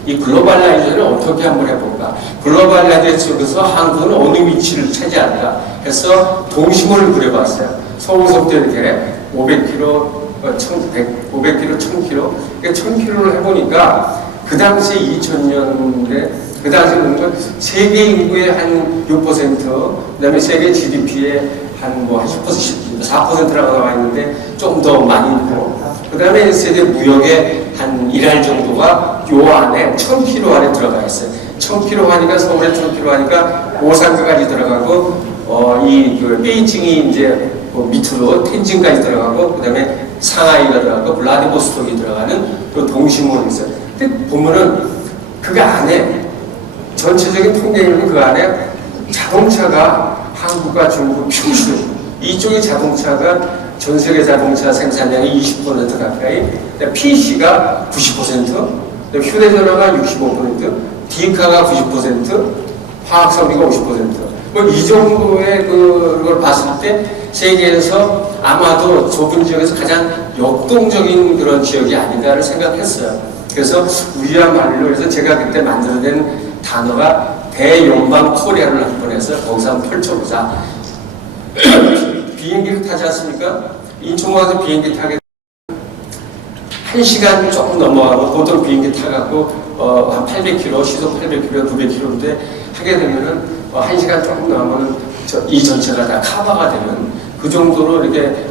이 글로벌라이제이션을 어떻게 한번 해볼까? 글로벌라이제이션 속에서 한국은 어느 위치를 차지할까? 해서 동심을 그려봤어요. 서울서부터 이렇게 500km, 500km, 1000km, 그러니까 1000km를 해보니까 그 당시에 2000년대 그 당시에 보면 세계 인구의 한 6%, 그 다음에 세계 GDP의 한 10%, 4%라고 나와 있는데 좀 더 많이 있고, 그 다음에 세계 무역의 한 1할 정도가 요 안에 1000km 안에 들어가 있어요. 1000km 하니까 서울에 1000km 하니까 오사카까지 들어가고, 그 베이징이 이제 밑으로 텐진까지 들어가고, 그 다음에 상하이가 들어가고, 블라디보스톡이 들어가는 그 동심원이 있어요. 근데 보면은 그 안에 전체적인 통계는 그 안에 자동차가 한국과 중국 퓨슈 이쪽의 자동차가 전 세계 자동차 생산량의 20% 가까이, PC가 90%, 휴대전화가 65%, 디카가 90%, 화학성비가 50%. 뭐 이 정도의 그걸 봤을 때 세계에서 아마도 좁은 지역에서 가장 역동적인 그런 지역이 아닌가를 생각했어요. 그래서 우리야말로 그래서 제가 그때 만들어낸 단어가 대용방 코리아를 한번 해서 거기서 한번 펼쳐보자. 비행기를 타지 않습니까? 인천공항에서 비행기 타게 1시간 조금 넘어가고 보통 비행기 타갖고 한 800km, 시속 800km, 900km인데 하게 되면은 1시간 조금 넘으면 이 전체가 다 커버가 되는 그 정도로 이렇게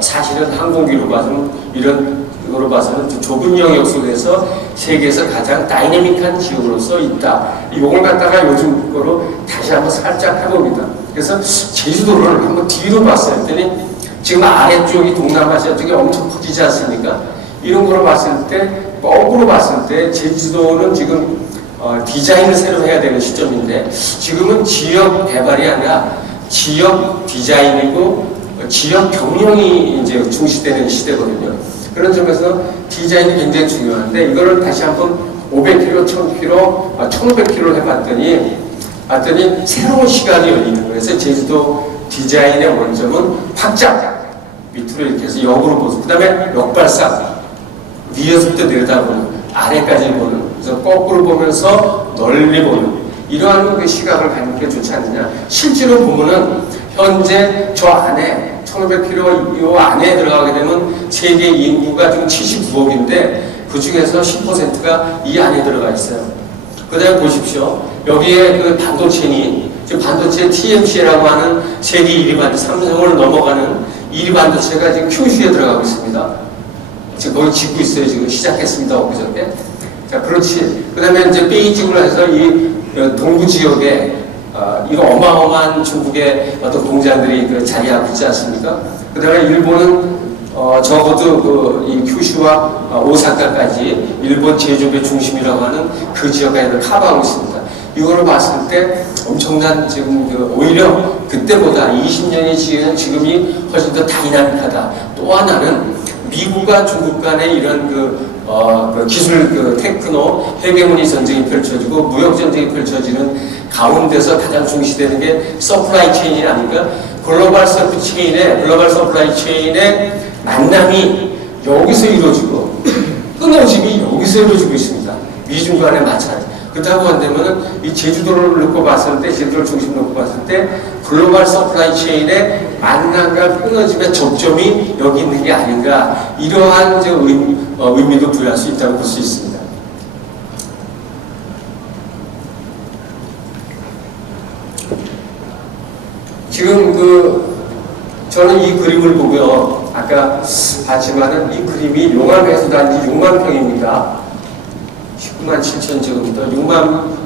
사실은 항공기로 봐서는 이런 이거로 봐서는 좁은 영역 속에서 세계에서 가장 다이내믹한 지역으로서 있다. 이걸 갖다가 요즘 거로 다시 한번 살짝 해봅니다. 그래서 제주도를 한번 뒤로 봤어요. 했더니 지금 아래쪽이 동남아시아 쪽이 엄청 커지지 않습니까? 이런 거로 봤을 때, 거꾸로 봤을 때 제주도는 지금 디자인을 새로 해야 되는 시점인데 지금은 지역 개발이 아니라 지역 디자인이고 지역 경영이 이제 중시되는 시대거든요. 그런 점에서 디자인이 굉장히 중요한데 이거를 다시 한번 500km, 1000km, 1500km를 해봤더니 새로운 시간이 열리는 거예요. 그래서 제주도 디자인의 원점은 확장 밑으로 이렇게 해서 역으로 보고 그 다음에 역발상 위에서부터 내려다보는 아래까지 보는 그래서 거꾸로 보면서 널리 보는 이러한 그 시각을 갖는 게 좋지 않느냐. 실제로 보면은 현재 저 안에 1500km 이 안에 들어가게 되면 세계 인구가 지금 79억인데 그 중에서 10%가 이 안에 들어가 있어요. 그 다음에 보십시오. 여기에 그 반도체니 지금 반도체 TMC라고 하는 세계 1위 반도체 삼성을 넘어가는 1위 반도체가 지금 큐슈에 들어가고 있습니다. 지금 거기 짓고 있어요. 지금 시작했습니다. 엊그저께. 자, 그렇지. 그 다음에 이제 베이징으로 해서 이 동부 지역에 이거 어마어마한 중국의 어떤 공장들이 그 자리하고 있지 않습니까? 그 다음에 일본은 적어도 이 큐슈와 오사카까지 일본 제조업의 중심이라고 하는 그 지역까지 커버하고 있습니다. 이거를 봤을 때 엄청난 지금 오히려 그때보다 20년이 지금이 훨씬 더 다이나믹하다. 또 하나는 미국과 중국 간의 이런 그 기술 테크노 헤게모니 전쟁이 펼쳐지고 무역 전쟁이 펼쳐지는 가운데서 가장 중시되는 게 서플라이 체인이 아닌가? 글로벌 서플라이 체인의 만남이 여기서 이루어지고 끊어짐이 여기서 이루어지고 있습니다. 미중 간의 마찰. 그렇다고 한다면은 이 제주도를 놓고 봤을 때, 제주도를 중심으로 놓고 봤을 때 글로벌 서플라이 체인의 만남과 끊어짐의 접점이 여기 있는 게 아닌가 이러한 의미도 부여할 수 있다고 볼 수 있습니다. 지금 저는 이 그림을 보고요. 아까 봤지만은 이 그림이 용암해수단지 6만 평입니다. 19만 7천 제곱미터, 6만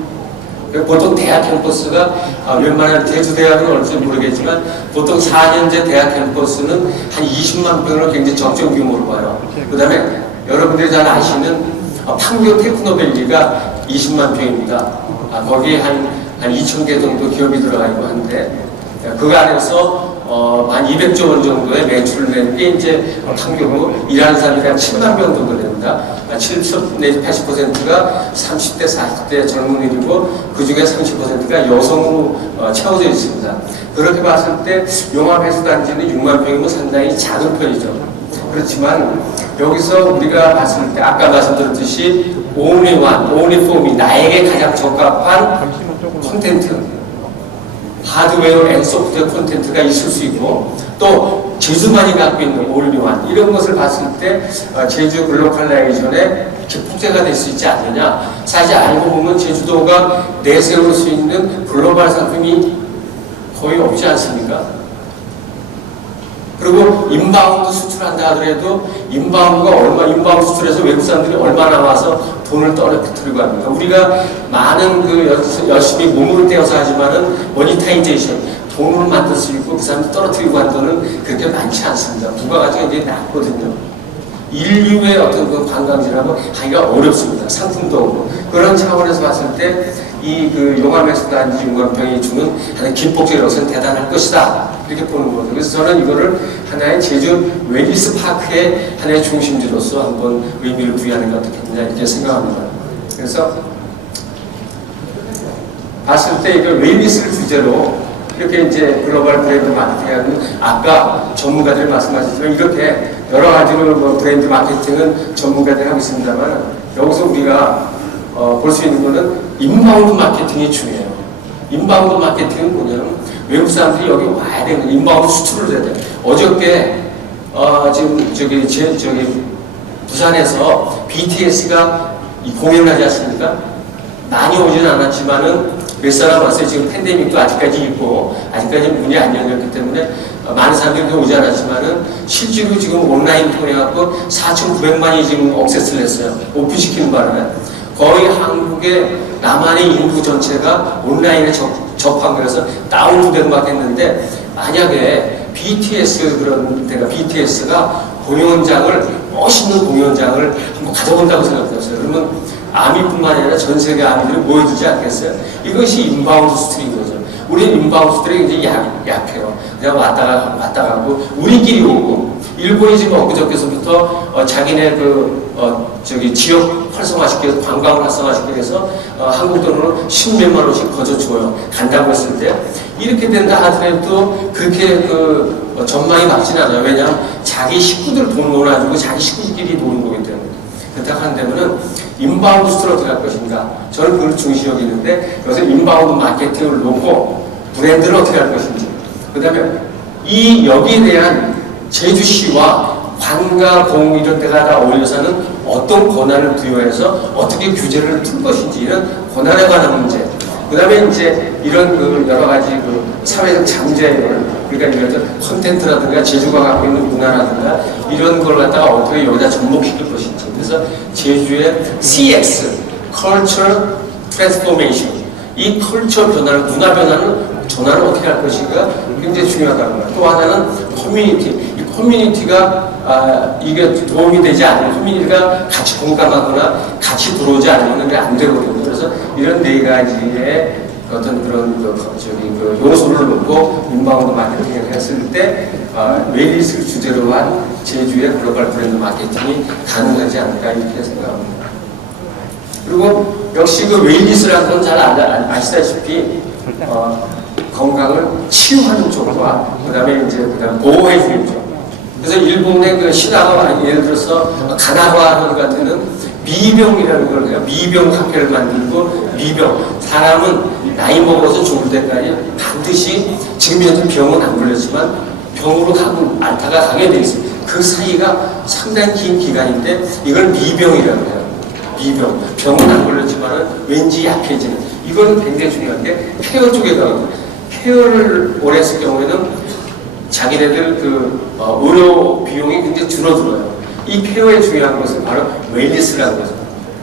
보통 대학 캠퍼스가 웬만한 제주대학은 얼지 모르겠지만 보통 4년제 대학 캠퍼스는 한 20만 평으로 굉장히 적정 규모로 봐요. 그 다음에 여러분들이 잘 아시는 판교 테크노밸리가 20만 평입니다. 거기에 한 2,000개 정도 기업이 들어가 있고 한데 그 안에서 한 200조 원 정도의 매출을 내는 게 이제 판교고 일하는 사람이 한 7만 명 정도 됩니다. 70 내지 80%가 30대, 40대 젊은이들이고 그 중에 30%가 여성으로 채워져 있습니다. 그렇게 봤을 때 용암해수단지는 6만 평이면 상당히 작은 편이죠. 그렇지만 여기서 우리가 봤을 때 아까 말씀드렸듯이 only one, only for me, 나에게 가장 적합한 콘텐트 하드웨어 앤 소프트웨어 콘텐츠가 있을 수 있고 또 제주만이 갖고 있는 올리완 이런 것을 봤을 때 제주 글로컬라이제이션의 기폭제가 될 수 있지 않느냐. 사실 알고 보면 제주도가 내세울 수 있는 글로벌 상품이 거의 없지 않습니까? 그리고 인바운드 수출한다 하더라도 인바운드 수출해서 외국 사람들이 얼마나 와서 돈을 떨어뜨리고 합니다. 우리가 많은 열심히 몸으로 떼어서 하지만은 모니타이제이션 돈으로 만들 수 있고 그 사람들 떨어뜨리고 한 돈은 그렇게 많지 않습니다. 부가가치가 굉장히 낮거든요. 인류의 어떤 관광지라고 하기가 어렵습니다. 상품도 없고 그런 차원에서 봤을 때 이 용암해수단지 6만 평이 주는 하나의 기폭제로서는 대단할 것이다 이렇게 보는 거죠. 그래서 저는 이거를 하나의 제주 웰니스 파크의 하나의 중심지로서 한번 의미를 부여하는 게 어떻겠느냐 이렇게 생각합니다. 그래서 봤을 때 이걸 웰니스를 주제로 이렇게 이제 글로벌 브랜드 마케팅하는 아까 전문가들이 말씀하셨지만 이렇게 여러 가지로 뭐 브랜드 마케팅은 전문가들이 하고 있습니다만 여기서 우리가 볼 수 있는 거는 인바운드 마케팅이 중요해요. 인바운드 마케팅은 뭐냐면 외국 사람들이 여기 와야 되는 인바운드 수출을 해야 돼. 어저께 지금 저기 부산에서 BTS가 공연을 하지 않습니까? 많이 오지는 않았지만은 몇 사람 왔어요. 지금 팬데믹도 아직까지 있고 아직까지 문이 안 열렸기 때문에 많은 사람들이 오지 않았지만은 실제로 지금 온라인 통해 갖고 4,900만이 지금 억세스를 했어요. 오픈시키는 바람에 거의 한국의 남한의 인구 전체가 온라인에 접한 거라서 다운로드된 막 했는데 만약에 BTS 그런 데가 BTS가 공연장을 멋있는 공연장을 한번 가져본다고 생각했어요. 그러면 아미뿐만 아니라 전 세계 아미들이 모여들지 않겠어요? 이것이 인바운드 수출인 거죠. 우리는 인바운드 수출이 굉장히 약해요. 그냥 왔다 가고 우리끼리 오고 일본이 지금 엊그저께서부터 자기네 지역 활성화시키기 위해서 관광을 활성화시키기 위해서 한국 돈으로 10몇만 원씩 거저줘요. 간다고 했을 때 이렇게 된다 하더라도 그렇게 전망이 맞진 않아요. 왜냐하면 자기 식구들 돈 모아주고 자기 식구들끼리 노는 거기 때문에. 그렇다고 한다면은 인바운드 수출을 어떻게 할 것인가? 저는 그걸 중시 여기는데 여기서 인바운드 마케팅을 놓고 브랜드를 어떻게 할 것인지. 그 다음에 여기에 대한 제주시와 관과 공 이런 데가 다 어울려서는 어떤 권한을 부여해서 어떻게 규제를 풀 것인지 이런 권한에 관한 문제. 그 다음에 이제 이런 여러 가지 사회적 잠재를 그러니까 이런 콘텐츠라든가 제주가 갖고 있는 문화라든가 이런 걸 갖다가 어떻게 여기다 접목시킬 것인지. 그래서 제주의 CX, Culture Transformation 이 컬처 변화를 문화 전환을 어떻게 할 것인가 굉장히 중요하다는 거예요. 또 하나는 커뮤니티. 이 커뮤니티가 이게 도움이 되지 않으면 커뮤니티가 같이 공감하거나 같이 들어오지 않으면 그게 안 되거든요. 그래서 이런 네 가지의 어떤 그런 요소를 놓고 인바운드 마케팅을 했을 때 웨일리스를 주제로 한 제주의 글로벌 브랜드 마케팅이 가능하지 않을까 이렇게 생각합니다. 그리고 역시 웨일리스라는 건 잘 아시다시피 건강을 치유하는 쪽과 그다음에 보호해 주는 쪽. 그래서 일본의 신화가 예를 들어서 가나와 같은 미병이라는 걸 해요. 미병 학회를 만들고 미병 사람은 나이 먹어서 죽을 때까지 반드시 지금 현재 병은 안 걸렸지만 병으로 앓다가 가게 돼 있어요. 그 사이가 상당히 긴 기간인데 이걸 미병이라고 해요. 미병. 병은 안 걸렸지만 왠지 약해지는. 이거는 굉장히 중요한 게 케어 쪽에 가거든요. 케어를 오래 했을 경우에는 자기네들 의료 비용이 굉장히 줄어들어요. 이 케어의 중요한 것은 바로 웰리스라는 거죠.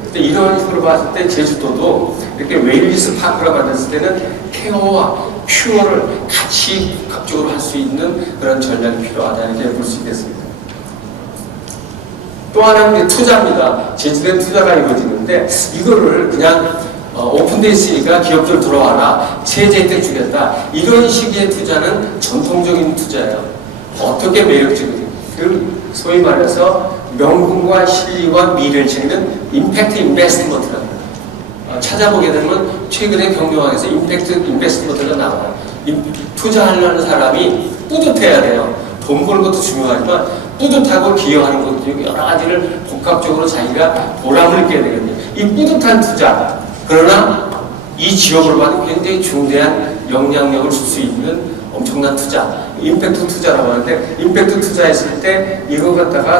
근데 이런 식으로 봤을 때 제주도도 이렇게 웰리스 파크가 만들었을 때는 케어와 큐어를 같이 복합적으로 할 수 있는 그런 전략이 필요하다 이렇게 볼 수 있겠습니다. 또 하나는 투자입니다. 제주도에 투자가 이루어지는데 이거를 그냥 오픈돼 있으니까 기업들 들어와라 세제 혜택 주겠다 이런 식의 투자는 전통적인 투자예요. 어떻게 매력적이냐 소위 말해서 명분과 실리와 미래를 지니는 임팩트 인베스트먼트라는 찾아보게 되면 최근에 경영학에서 임팩트 인베스트먼트가 나와요. 투자하려는 사람이 뿌듯해야 돼요. 돈 버는 것도 중요하지만 뿌듯하고 기여하는 것도 여러 가지를 복합적으로 자기가 보람을 느껴야 되거든요. 이 뿌듯한 투자 그러나 이 지역으로 봐도 굉장히 중대한 영향력을 줄 수 있는 엄청난 투자 임팩트 투자라고 하는데 임팩트 투자했을 때 이거 갖다가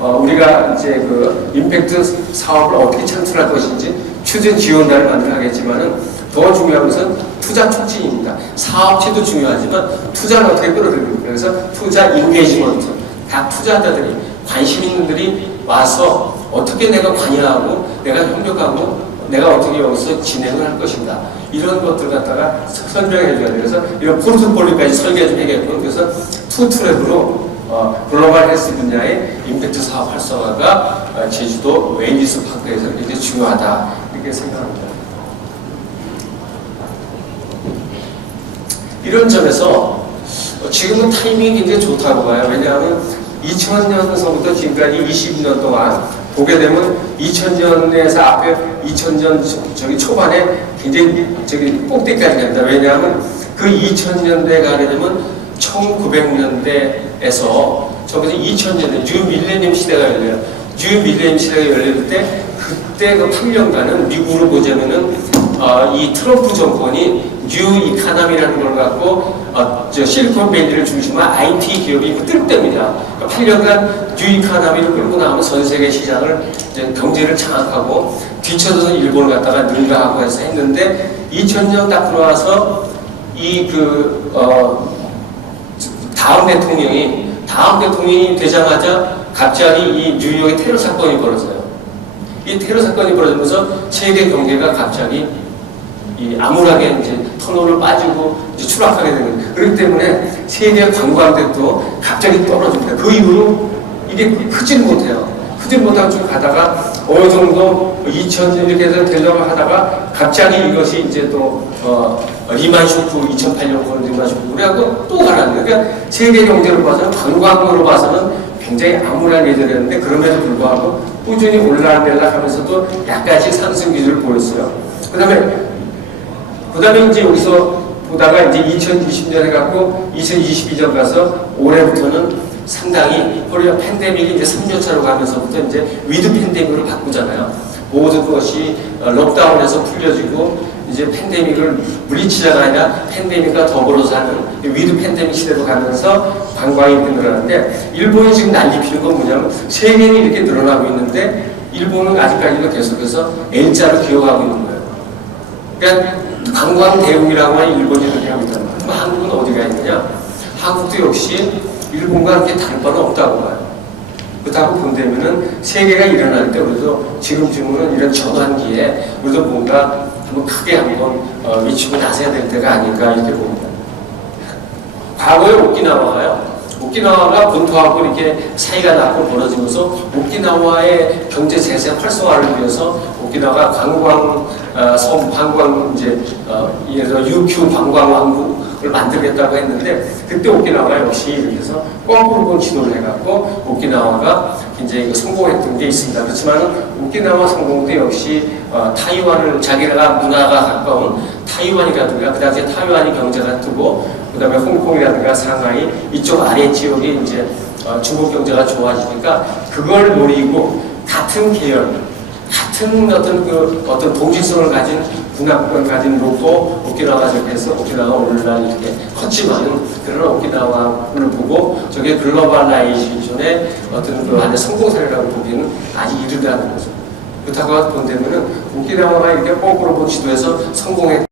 우리가 이제 임팩트 사업을 어떻게 창출할 것인지 추진 지원단을 만들어야겠지만은 더 중요한 것은 투자 촉진입니다. 사업체도 중요하지만 투자를 어떻게 끌어들입니까? 그래서 투자 인게이지먼트 각 투자자들이 관심 있는 분들이 와서 어떻게 내가 관여하고 내가 협력하고 내가 어떻게 여기서 진행을 할 것인가 이런 것들 갖다가 설명해 줘야 돼요. 그래서 이런 포트폴리오까지 설계 좀 해야겠고 그래서 투 트랙으로 글로벌 헬스 분야의 임팩트 사업 활성화가 제주도 웨일리스 파크에서 굉장히 중요하다 이렇게 생각합니다. 이런 점에서 지금은 타이밍이 굉장히 좋다고 봐요. 왜냐하면 2000년서부터 지금까지 20년 동안 보게 되면 2000년에서 앞에 2000년 초반에 굉장히 꼭대기까지 갑니다. 왜냐하면 그 2000년대 가게 되면 1900년대에서 저기서 2000년대 뉴 밀레니엄 시대가 열려요. 뉴 밀레니엄 시대가 열릴 때 그때 그 8년간은 미국으로 보자면은 이 트럼프 정권이 뉴 이카남이라는 걸 갖고 저 실리콘밸리를 중심한 IT 기업이 뜰 때입니다. 그러니까 8년간 뉴 이카남이를 끌고 나오면 전 세계 시장을 이제 경제를 장악하고 뒤쳐져서 일본을 갖다가 능가하고 해서 했는데 2000년 딱 들어와서 다음 대통령이 되자마자 갑자기 이 뉴욕의 테러 사건이 벌어져요. 이 테러 사건이 벌어지면서 세계 경제가 갑자기 암울하게 이제 터널로 빠지고 이제 추락하게 되는 거예요. 그렇기 때문에 세계 관광객도 갑자기 떨어집니다. 그 이후로 이게 크질 못해요. 크질 못하고 쭉 가다가 어느 정도 2000년 이렇게 해서 되려고 하다가 갑자기 이것이 이제 또 리만 쇼크 2008년 그런 리만 쇼크 그래갖고 또 가라앉는 거예요. 그러니까 세계 경제로 봐서는 관광으로 봐서는 굉장히 암울한 예절이었는데 그럼에도 불구하고 꾸준히 올라내려 하면서도 약간씩 상승 기조를 보였어요. 그 다음에 이제 여기서 보다가 이제 2020년에 갖고 2022년 가서 올해부터는 상당히 코리아 팬데믹이 이제 3년차로 가면서부터 이제 위드 팬데믹으로 바꾸잖아요. 모든 것이 록다운에서 풀려지고 이제 팬데믹을 물리치자가 아니라 팬데믹과 더불어서 하는 위드 팬데믹 시대로 가면서 관광이 늘어나는데 일본이 지금 난리 피는 건 뭐냐면 세계는 이렇게 늘어나고 있는데 일본은 아직까지도 계속해서 L자로 기억하고 있는 거예요. 그러니까 관광 대국이라고 하는 일본이 그렇게 하고 있단 말이에요. 그럼 한국은 어디가 있느냐? 한국도 역시 일본과 그렇게 다를 바는 없다고 봐요. 그렇다고 본다면은 세계가 일어날 때 우리도 지금쯤은 이런 전환기에 우리도 뭔가 한번 크게 한번 미치고 나서야 될 때가 아닌가 이렇게 봅니다. 과거에 오키나와가 본토하고 이렇게 사이가 나고 벌어지면서 오키나와의 경제 재생 활성화를 위해서 오키나와가 관광 이제 예를 들어 UQ 관광 왕국을 만들겠다고 했는데 그때 오키나와가 역시 이렇게 해서 거꾸로 본 지도를 해갖고 오키나와가 이제 성공했던 게 있습니다. 그렇지만 오키나와 성공도 역시 타이완을 자기가 문화가 가까운 타이완이라든가 그 당시에 타이완이 경제가 뜨고 그 다음에 홍콩이라든가 상하이 이쪽 아래 지역이 이제 중국 경제가 좋아지니까 그걸 노리고 같은 계열, 같은 어떤 동질성을 가진 문화권을 가진 놓고 오키나와 적에서 오키나와 오늘날 이렇게 컸지만은 그런 오키나와를 보고 저게 글로벌라이제이션의 어떤 그 안에 성공 사례라고 보기에는 아직 이르다는 거죠. 그렇다고 본다면은 오키나와가 이렇게 거꾸로 본 지도에서 성공했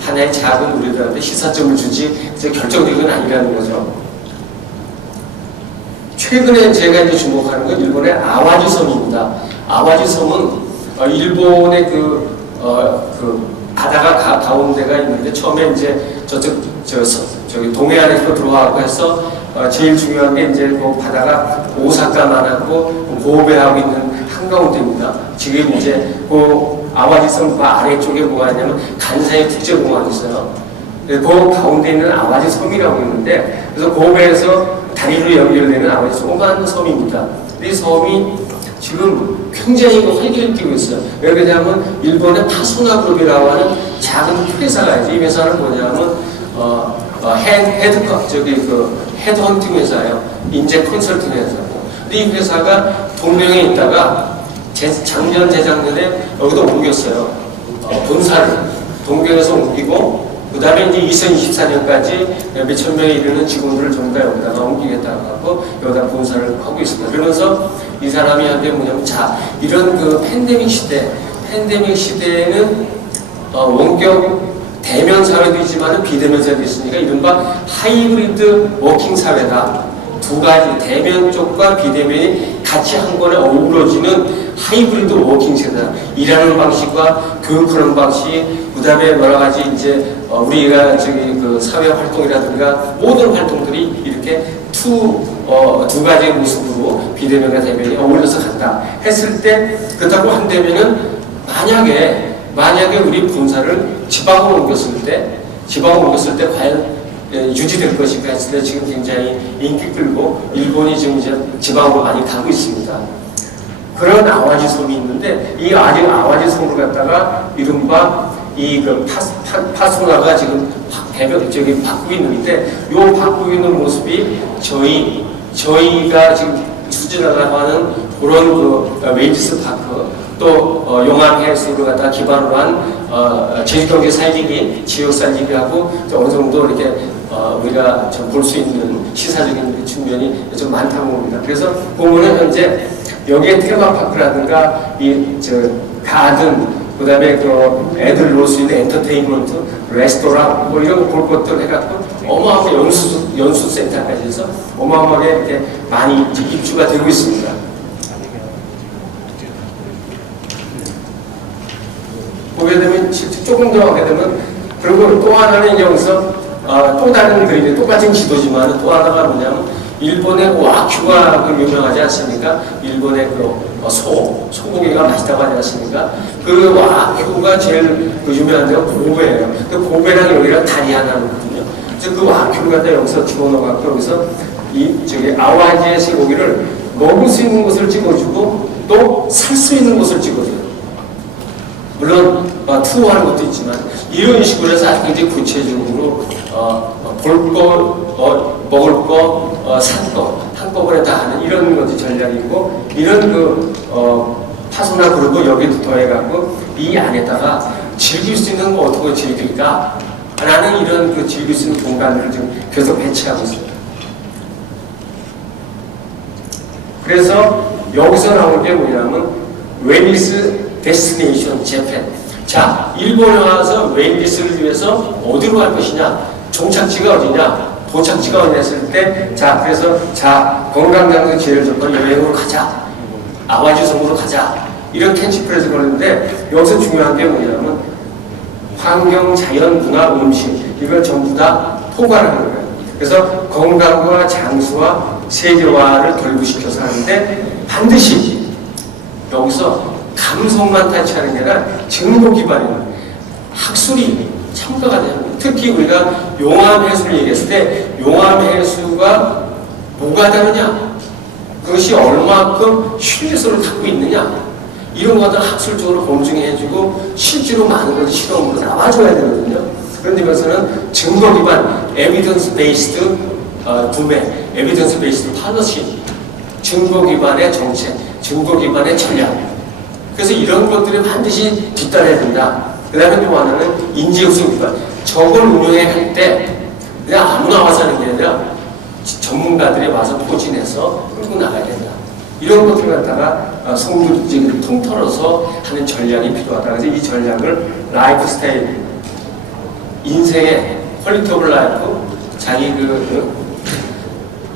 하나의 작은 우리들한테 시사점을 주지 이제 결정적인 건 아니라는 거죠. 최근에 제가 이제 주목하는 건 일본의 아와지 섬입니다. 아와지 섬은 일본의 그 바다가 가운데가 있는데 처음에 이제 저기 동해안에서 들어와고 해서 제일 중요한 게 이제 그 바다가 오사카만하고 고베하고 있는 한가운데입니다. 지금 이제 그 아와지섬 그 아래쪽에 뭐가 있냐면 간사이 국제공항이 있어요. 그 가운데 있는 아와지 섬이라고 있는데 그래서 고베에서 다리로 연결되는 아와지 섬입니다. 이 섬이 지금 굉장히 활기를 띠고 있어요. 왜 그러냐면 일본의 파소나 그룹이라고 하는 작은 회사가 있어요. 이 회사는 뭐냐면 헤드헌팅 회사예요. 인재 컨설팅 회사고. 근데 이 회사가 동명에 있다가 작년 재작년에 여기도 옮겼어요. 본사를 동경에서 옮기고 그 다음에 이제 2024년까지 몇천 명에 이르는 직원들을 전부 다 여기다가 옮기겠다고 하고 여기다 본사를 하고 있습니다. 그러면서 이 사람이 한 게 뭐냐면 이런 그 팬데믹 시대에는 원격 대면 사회도 있지만 비대면 사회도 있으니까 이른바 하이브리드 워킹 사회다. 두 가지 대면 쪽과 비대면이 같이 한 번에 어우러지는 하이브리드 워킹 세대다. 일하는 방식과 교육하는 방식, 그 다음에 여러 가지 이제 우리가 그 사회 활동이라든가 모든 활동들이 이렇게 두 가지의 모습으로 비대면과 대면이 어울려서 간다 했을 때 그렇다고 한다면은 만약에 우리 본사를 지방으로 옮겼을 때 과연 유지될 것인가 했을 때 지금 굉장히 인기 끌고 일본이 지금 이제 지방으로 많이 가고 있습니다. 그런 아와지 섬이 있는데 이 아와지 섬을 갖다가 이른바 이그 파소나가 지금 저기 바꾸고 있는데 요 바꾸고 있는 모습이 저희가 지금 추진하려고 하는 그런 그 웨이지스 파크 또 용암 해수를 갖다 기반으로 한 제주경제 살리기, 지역 살리기하고 어느 정도 이렇게 우리가 볼 수 있는 시사적인 측면이 좀 많다고 봅니다. 그래서 보면은 현재 여기에 테마파크라든가 가든 그다음에 그 애들 놀 수 있는 엔터테인먼트, 레스토랑 뭐 이런 거 볼 것들 해갖고 어마어마하게 연수센터까지 해서 어마어마하게 이렇게 많이 입주가 되고 있습니다. 보게 되면 조금 더 하게 되면 그리고 또 하나는 이제 여기서 또 다른 그림이 똑같은 지도지만 또 하나가 뭐냐면 일본의 와큐가 유명하지 않습니까? 일본의 소고기가 맛있다고 하지 않습니까? 그 와큐가 제일 유명한 데가 고베예요. 그 고베랑 여기랑 다리 하나거든요. 그래서 그 와큐를 갖다 여기서 집어넣어갖고 여기서 아와지의 쇠고기를 먹을 수 있는 곳을 찍어주고 또 살 수 있는 곳을 찍어줘요. 물론 투어하는 것도 있지만 이런 식으로 해서 아주 굉장히 구체적으로 볼 거, 먹을 거, 살 거 한꺼번에 다 하는 이런 것이 전략이고 이런 파소나 그룹을 여기도 더해갖고 이 안에다가 즐길 수 있는 거 어떻게 즐길까 라는 이런 즐길 수 있는 공간을 지금 계속 배치하고 있습니다. 그래서 여기서 나온 게 뭐냐면 웨니스 데스티네이션 재팬. 자, 일본에 와서 웨니스를 위해서 어디로 갈 것이냐? 종착지가 어디냐? 도착지가 어디냐 했을 때, 그래서 건강장소 제일 좋건 여행으로 가자. 아와지 섬으로 가자. 이런 캐치프레이즈 걸는데 여기서 중요한 게 뭐냐면 환경, 자연, 문화, 음식 이걸 전부 다 포괄하는 거예요. 그래서 건강과 장수와 세계화를 결부시켜서 하는데 반드시 여기서 감성만 타치하는 게 아니라 증거 기반인 학술이 참가가 돼요. 특히 우리가 용암 해수를 얘기했을 때 용암 해수가 뭐가 다르냐? 그것이 얼마큼 신뢰성을 갖고 있느냐? 이런 것들 학술적으로 검증해주고 실제로 많은 걸 실험으로 나와줘야 되거든요. 그런데 이것은 증거 기반, 에비던스 베이스드 구매, 에비던스 베이스드 파너십, 증거 기반의 정책, 증거 기반의 전략. 그래서 이런 것들이 반드시 뒤따라야 된다. 그 다음에 또 하나는 인재육성 기반. 저걸 운영할 때 그냥 아무나 와서 하는 게 아니라 전문가들이 와서 포진해서 끌고 나가야 된다. 이런 것들을 갖다가 성도직을 통틀어서 하는 전략이 필요하다. 그래서 이 전략을 라이프 스타일, 인생의 퀄리티 오브 라이프, 자기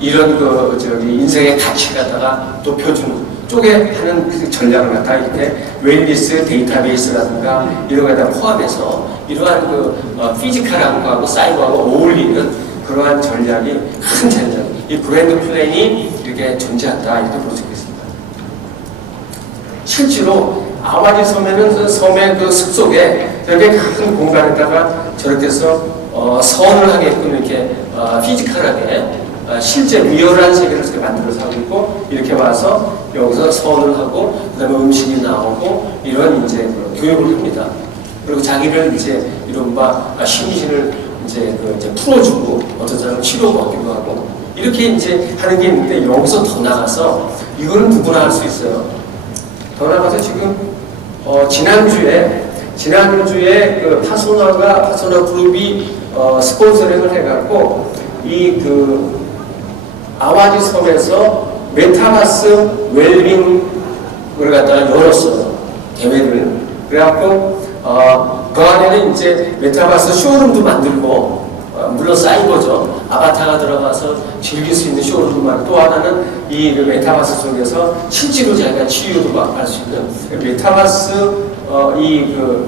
이런 인생의 가치 갖다가 높여주는 쪽에 하는 그 전략을 갖다가 이렇게 웰니스 데이터베이스라든가 이런 걸 다 포함해서 이러한 피지컬한 거하고 사이버하고 어울리는 그러한 전략이 큰 전략, 이 브랜드 플랜이 이렇게 존재한다 이렇게 볼 수 있겠습니다. 실제로 아와지 섬에는 섬의 숲속에 저렇게 큰 공간에다가 저렇게 해서 선을 하게끔 이렇게 피지컬하게 실제 리얼한 세계를 이렇게 만들어서 하고 있고 이렇게 와서 여기서 선을 하고 그다음에 음식이 나오고 이런 이제 교육을 합니다. 그리고 자기를 이제 이른바 심신을 이제 풀어주고 어떤 사람은 치료 받기도 하고 이렇게 이제 하는 게 있는데 여기서 더 나가서 이거는 누구나 할 수 있어요. 더 나가서 지금 지난주에 파소나 그룹이 스폰서링을 해갖고 아와지 섬에서 메타버스 웰빙을 갖다가 열었어요. 대회를. 그래갖고, 그 안에는 이제 메타버스 쇼룸도 만들고, 물론 사이버죠. 아바타가 들어가서 즐길 수 있는 쇼룸도 만들고, 또 하나는 이 메타버스 속에서 실제로 자기가 치유도 할 수 있는 메타버스, 이걸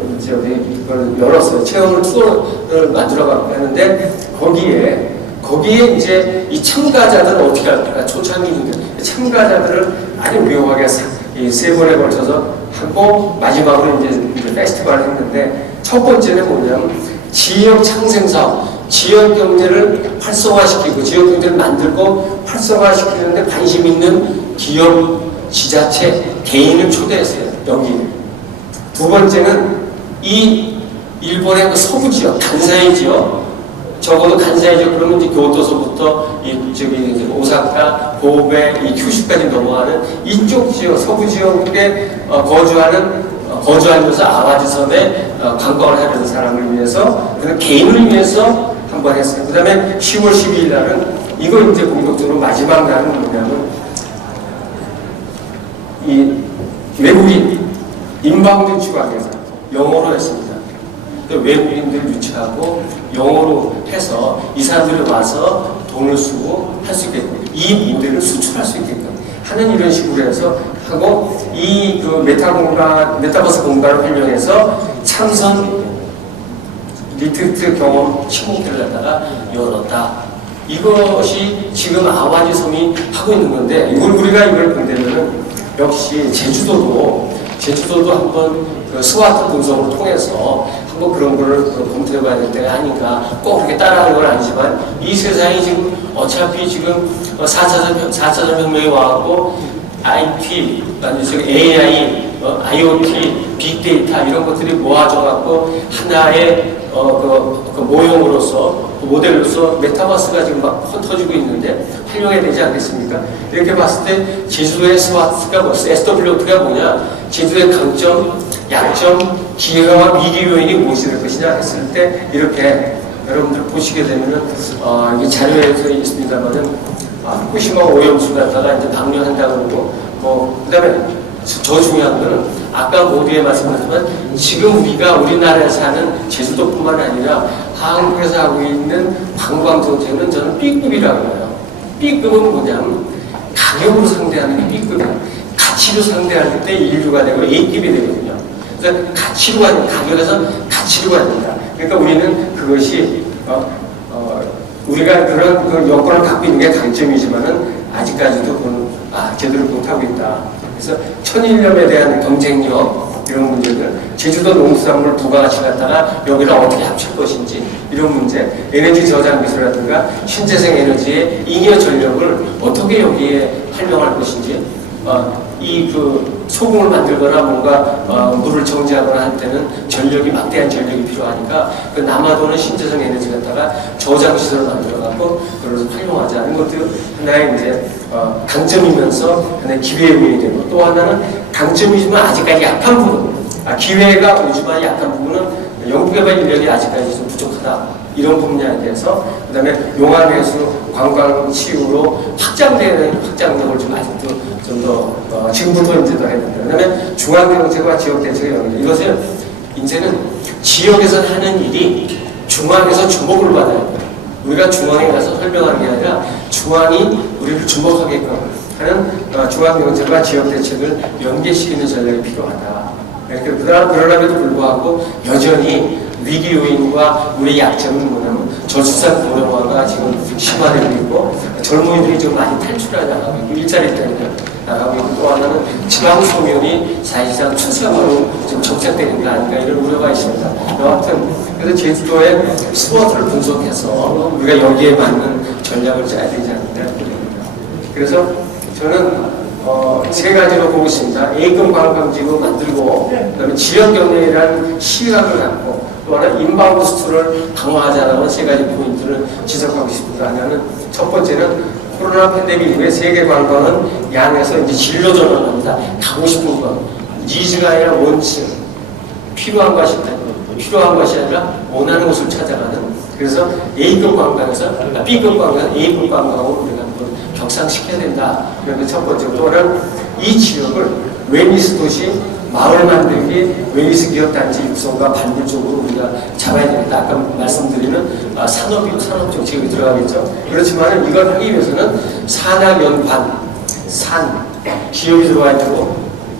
열었어요. 체험을 투어를 만들어가고 했는데, 거기에 이제 이 참가자들은 어떻게 할까? 초창기인데 참가자들을 아주 묘하게 세 번에 걸쳐서 하고 마지막으로 이제 페스티벌을 했는데 첫 번째는 뭐냐면 지역 창생 사업, 지역 경제를 활성화시키고 지역 경제를 만들고 활성화시키는데 관심 있는 기업, 지자체, 개인을 초대했어요. 여기. 두 번째는 이 일본의 그 서부 지역, 간사이 지역, 적어도 간사이 지역 그러면 이제 교토서부터 이제 오사카, 고베, 이 큐슈까지 넘어가는 이쪽 지역, 서부 지역에 거주하면서 아와지 섬에 관광을 하려는 사람을 위해서, 그런 개인을 위해서 한번 했어요. 그 다음에 10월 12일 날은 이거 이제 본격적으로 마지막 날은 뭐냐면 이 외국인 인바운드 추가해서 영어로 했습니다. 외국인들 유치하고 영어로 해서 이 사람들이 와서 돈을 쓰고 할 수 있게끔, 이 모델을 수출할 수 있게끔 하는 이런 식으로 해서 하고, 이 그 메타버스 공간을 활용해서 참선 리트리트 경험 친목들을 갖다가 열었다. 이것이 지금 아와지 섬이 하고 있는 건데, 우리가 이걸 본다면은 역시 제주도도 한번 그 스와트 분석을 통해서 한번 그런 거를 검토해봐야 될 때가 아닌가. 꼭 그렇게 따라하는 건 아니지만, 이 세상이 지금 어차피 지금 4차 혁명이 와갖고 IT, AI, IoT, 빅데이터 이런 것들이 모아져갖고 하나의 그 모형으로서, 그 모델로서 메타버스가 지금 막 터지고 있는데 활용해야 되지 않겠습니까? 이렇게 봤을 때 제주도의 스와트가 SW가 뭐냐? 제주도의 강점, 약점, 기회와 위기 요인이 무엇이 될 것이냐 했을 때, 이렇게 여러분들 보시게 되면은 이게 자료에서 있습니다만은 후쿠시마 오염수 갖다가 이제 방류한다고 그러고, 그다음에 더 중요한 거는 아까 모두에 말씀드렸지만 지금 우리나라에서 하는 제주도뿐만 아니라 한국에서 하고 있는 관광 정책은 저는 B급이라고 해요. B급은 뭐냐면 가격으로 상대하는 게 B급이에요. 가치로 상대할 때 인류가 되고 A급이 되거든요. 그래서 가격에서 가치로 갑니다. 그러니까 우리는 그것이 우리가 그런 그 여건을 갖고 있는 게 강점이지만은 아직까지도 그건 제대로 못하고 있다. 그래서 천일염에 대한 경쟁력, 이런 문제들, 제주도 농수산물 부가가치 갖다가 여기를 어떻게 합칠 것인지, 이런 문제, 에너지 저장 기술이라든가 신재생 에너지의 잉여 전력을 어떻게 여기에 활용할 것인지, 이 그 소금을 만들거나 뭔가 물을 정지하거나 할 때는 막대한 전력이 필요하니까 그 남아도는 신재생 에너지 갖다가 저장 시설을 만들어갖고 그걸 활용하자는 것도 하나의 이제 강점이면서 하나의 기회의 요인이 되고, 또 하나는 강점이지만 아직까지 약한 부분, 기회가 오지만 약한 부분은 연구개발 인력이 아직까지 좀 부족하다. 이런 분야에 대해서, 그 다음에 용암해수 관광 치유로 확장력을 좀 아직도 좀 더 지금부터 이제 더 해야 된다. 그 다음에 중앙정책과 지역대책의 연계. 이것을 이제는 지역에서 하는 일이 중앙에서 주목을 받아야 돼요. 우리가 중앙에 가서 설명하는 게 아니라 중앙이 우리를 주목하게끔 하는 중앙정책과 지역대책을 연계시키는 전략이 필요하다. 그러나에도 불구하고 여전히 위기 요인과 우리 약점은 뭐냐면 저출산 고령화가 지금 심화되고 있고, 젊은이들이 좀 많이 탈출해 나가고 있고, 일자리 때문에 나가고 있고, 또 하나는 지방 소멸이 사실상 추세로 지금 정착되는 게 아닌가, 이런 우려가 있습니다. 여하튼 그래서 제주도의 스포트를 분석해서 우리가 여기에 맞는 전략을 짜야 되지 않을까 그럽니다. 그래서 저는 세 가지로 보고 있습니다. A급 관광지구 만들고, 그다음에 지역 경제라는 시각을 갖고, 또 하나 인바운드 수출을 강화하자는 세 가지 포인트를 지적하고 싶습니다. 하나는 첫 번째는 코로나 팬데믹 이후에 세계 관광은 양에서 이제 질로 전환합니다. 가고 싶은 것, 니즈가 아니라 원칙, 필요한 것이 아니라 원하는 곳을 찾아가는. 그래서 A급 관광에서 B급 관광, A급 관광으로 우리가 한번 격상시켜야 된다. 그런데 첫 번째, 또 하나는 이 지역을 웨니스 도시, 마을 만들기, 웨니스 기업단지 육성과 반대 쪽으로 우리가 잡아야 되겠다. 아까 말씀드리는 산업 정책이 들어가겠죠. 그렇지만 이걸 하기 위해서는 산학연관, 기업이 들어가야 되고,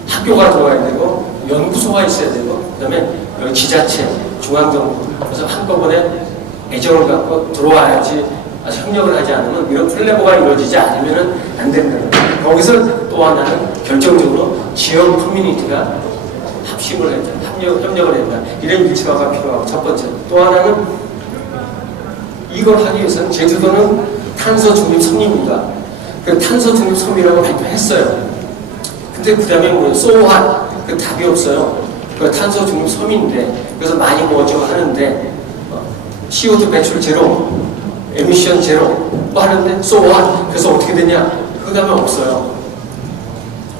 학교가 들어가야 되고, 연구소가 있어야 되고, 그 다음에 지자체, 중앙정부, 그래서 한꺼번에 애정을 갖고 들어와야지, 협력을 하지 않으면 이런 플레이가 이루어지지 않으면 안 된다는 거예요. 거기서 또 하나는 결정적으로 지역 커뮤니티가 합심을 했다, 협력을 했다. 이런 일치화가 필요하고, 첫 번째. 또 하나는 이걸 하기 위해서는 제주도는 탄소 중립 섬입니다. 그 탄소 중립 섬이라고 발표했어요. 근데 그 다음에 뭐 소환, 그 답이 없어요. 그 탄소 중립 섬인데 그래서 많이 뭐죠 하는데 CO2 배출 제로, 에미션 제로 뭐 하는데 so what? 그래서 어떻게 되냐? 흑암은 없어요.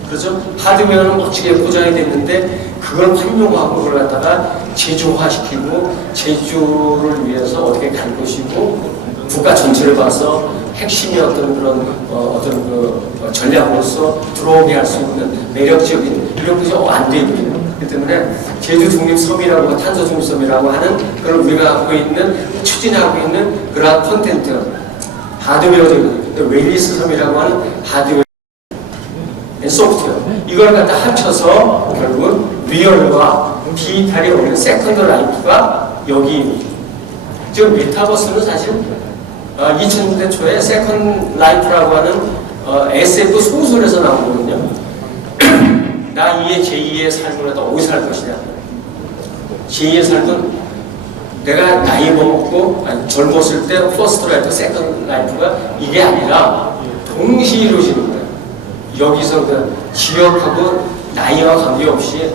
그렇죠? 하드웨어는 멋지게 포장이 됐는데 그걸 활용하고 그걸 갖다가 제조화시키고 제조를 위해서 어떻게 갈 것이고 국가 전체를 봐서 핵심이 어떤 그런 어떤 그 전략으로서 들어오게 할 수 있는 매력적인 이런 것이 안 되거든요. 그렇기 때문에 제주 중립섬이라고 탄소 중립섬이라고 하는 그걸 우리가 갖고 있는 추진하고 있는 그러한 콘텐트 하드웨어적인 웨일리스 섬이라고 하는 하드웨어 소프트웨어 이걸 갖다 합쳐서 결국은 리얼과 디지털이 오는 세컨드 라이프가 여기 지금 메타버스는 사실 2000년대 초에 세컨드 라이프라고 하는 SF 소설에서 나오거든요. 나 2의 제2의 삶을 갖다 어디 살 것이냐. 제2의 삶은 내가 나이 먹고 젊었을 때 퍼스트 라이프, 세컨드 라이프가 이게 아니라 동시에 이루어지는 거예요. 여기서 그 지역하고 나이와 관계없이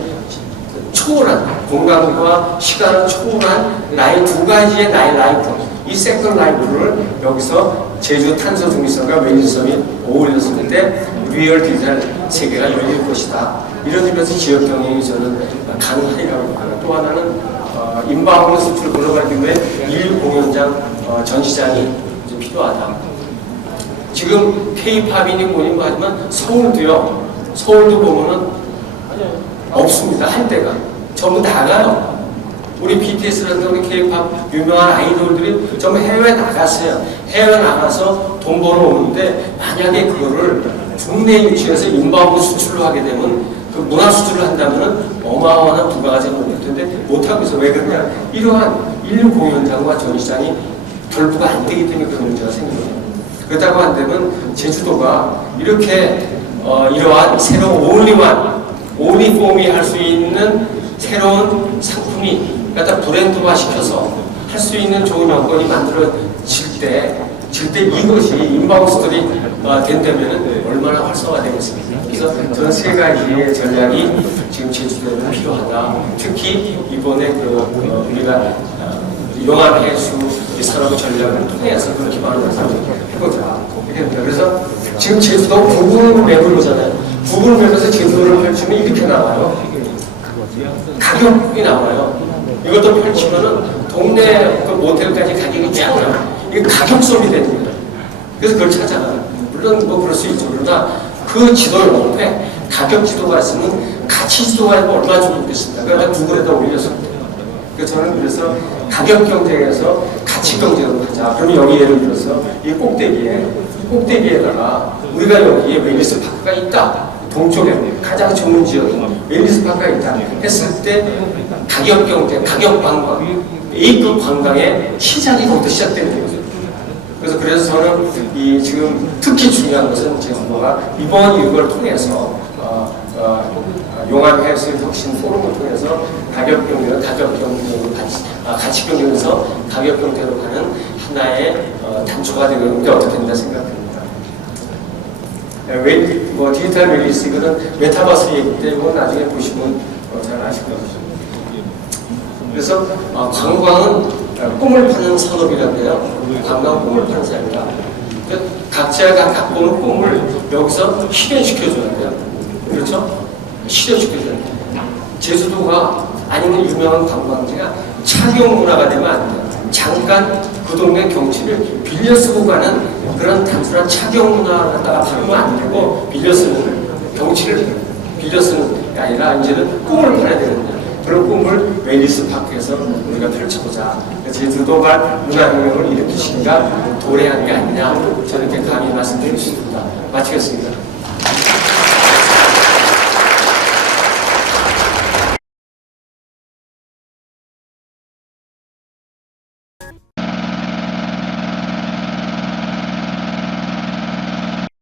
초월한 공간과 시간을 초월한 나의 두 가지의 나의 라이프 이 세컨드 라이프를 여기서 제주 탄소 중립섬과 웨일리섬이 어울렸을 때 리얼 디지털 세계가 열릴 것이다. 이런 의미에서 지역 경영이 저는 가능하리라고 봅니다. 또 하나는 인바운드 수출 글로벌 기구의 1 공연장 전시장이 좀 필요하다. 지금 K-팝이니 뭐니 뭐 하지만 서울도요. 서울도 보면은 없습니다. 한때가 전부 나가요. 우리 BTS라든가 우리 K-팝 유명한 아이돌들이 전부 해외 나갔어요. 해외 나가서 돈 벌어오는데 만약에 그거를 국내 유치해서 인바운드 수출로 하게 되면 그 문화 수출을 한다면은 어마어마한 부가가치가 올 텐데 못하고 있어. 왜 그러냐? 이러한 인류 공연장과 전시장이 결부가 안 되기 때문에 그런 문제가 생겨요. 그렇다고 한다면 제주도가 이렇게 이러한 새로운 올리폼이 할 수 있는 새로운 상품이 갖다 브랜드화 시켜서 할 수 있는 좋은 여건이 만들어질 때 이것이 인바운드들이 된다면 얼마나 활성화되겠습니까? 그래서 저는 세 가지의 전략이 지금 제주도에는 필요하다. 특히 이번에 우리가 용암해수 산업 전략을 통해서 그런 기반을 해서 해보자. 이렇게 됩니다. 그래서 지금 제주도 구글 맵을 보잖아요. 구글 맵에서 제주도를 펼치면 이렇게 나와요. 가격이 나와요. 이것도 펼치면은 동네 그 모텔까지 가격이 쫙 나와요. 이게 가격 수업이 되는 거예요. 그래서 그걸 찾아가요. 물론 뭐 그럴 수 있죠. 그러나 그 지도 옆에 가격 지도가 있으면 가치 지도가 있고 얼마나 좋겠습니까? 그러니까 구글에다 올렸습니다. 그래서 저는 그래서 가격 경쟁에서 가치 경쟁으로 가자. 그러면 여기 예를 들어서 이 꼭대기에다가 우리가 여기에 웨일리스 파크가 있다. 동쪽에 가장 좋은 지역이 웨일리스 파크가 있다. 했을 때 가격 경쟁, 가격 관광, A급 관광의 시작이 거기서 시작되는 거죠. 그래서 저는 이 지금 특히 중요한 것은 제주도가 이번 이걸 통해서 용암해수 혁신 포럼을 통해서 가격 경쟁을 가치 경쟁에서 가격 경쟁으로 가는 하나의 단초가 되는 게 어떻게 된다 생각합니다. 디지털 웨일리스 이거는 메타버스 얘기 때문에 나중에 보시면 잘 아실 거예요. 그래서 관광은 꿈을 파는 산업이라는데요. 관광은 꿈을 파는 산업이다. 각자가 갖고 오는 꿈을 여기서 실현시켜줘야 돼요. 그렇죠? 실현시켜줘야 돼요. 제주도가 아니면 유명한 관광지가 착용 문화가 되면 안 돼요. 잠깐 그 동네 경치를 빌려 쓰고 가는 그런 단순한 착용 문화를 갖다가 팔면 안 되고 빌려 쓰는 경치를 빌려 쓰는 게 아니라 이제는 꿈을 팔아야 되는데 그런 꿈을 웨일리스 파크에서 우리가 펼쳐보자. 제주도가 문화혁명을 일으키시기가 도래한 게 아니냐 저는 이렇게 감히 말씀드릴 수 있습니다. 마치겠습니다.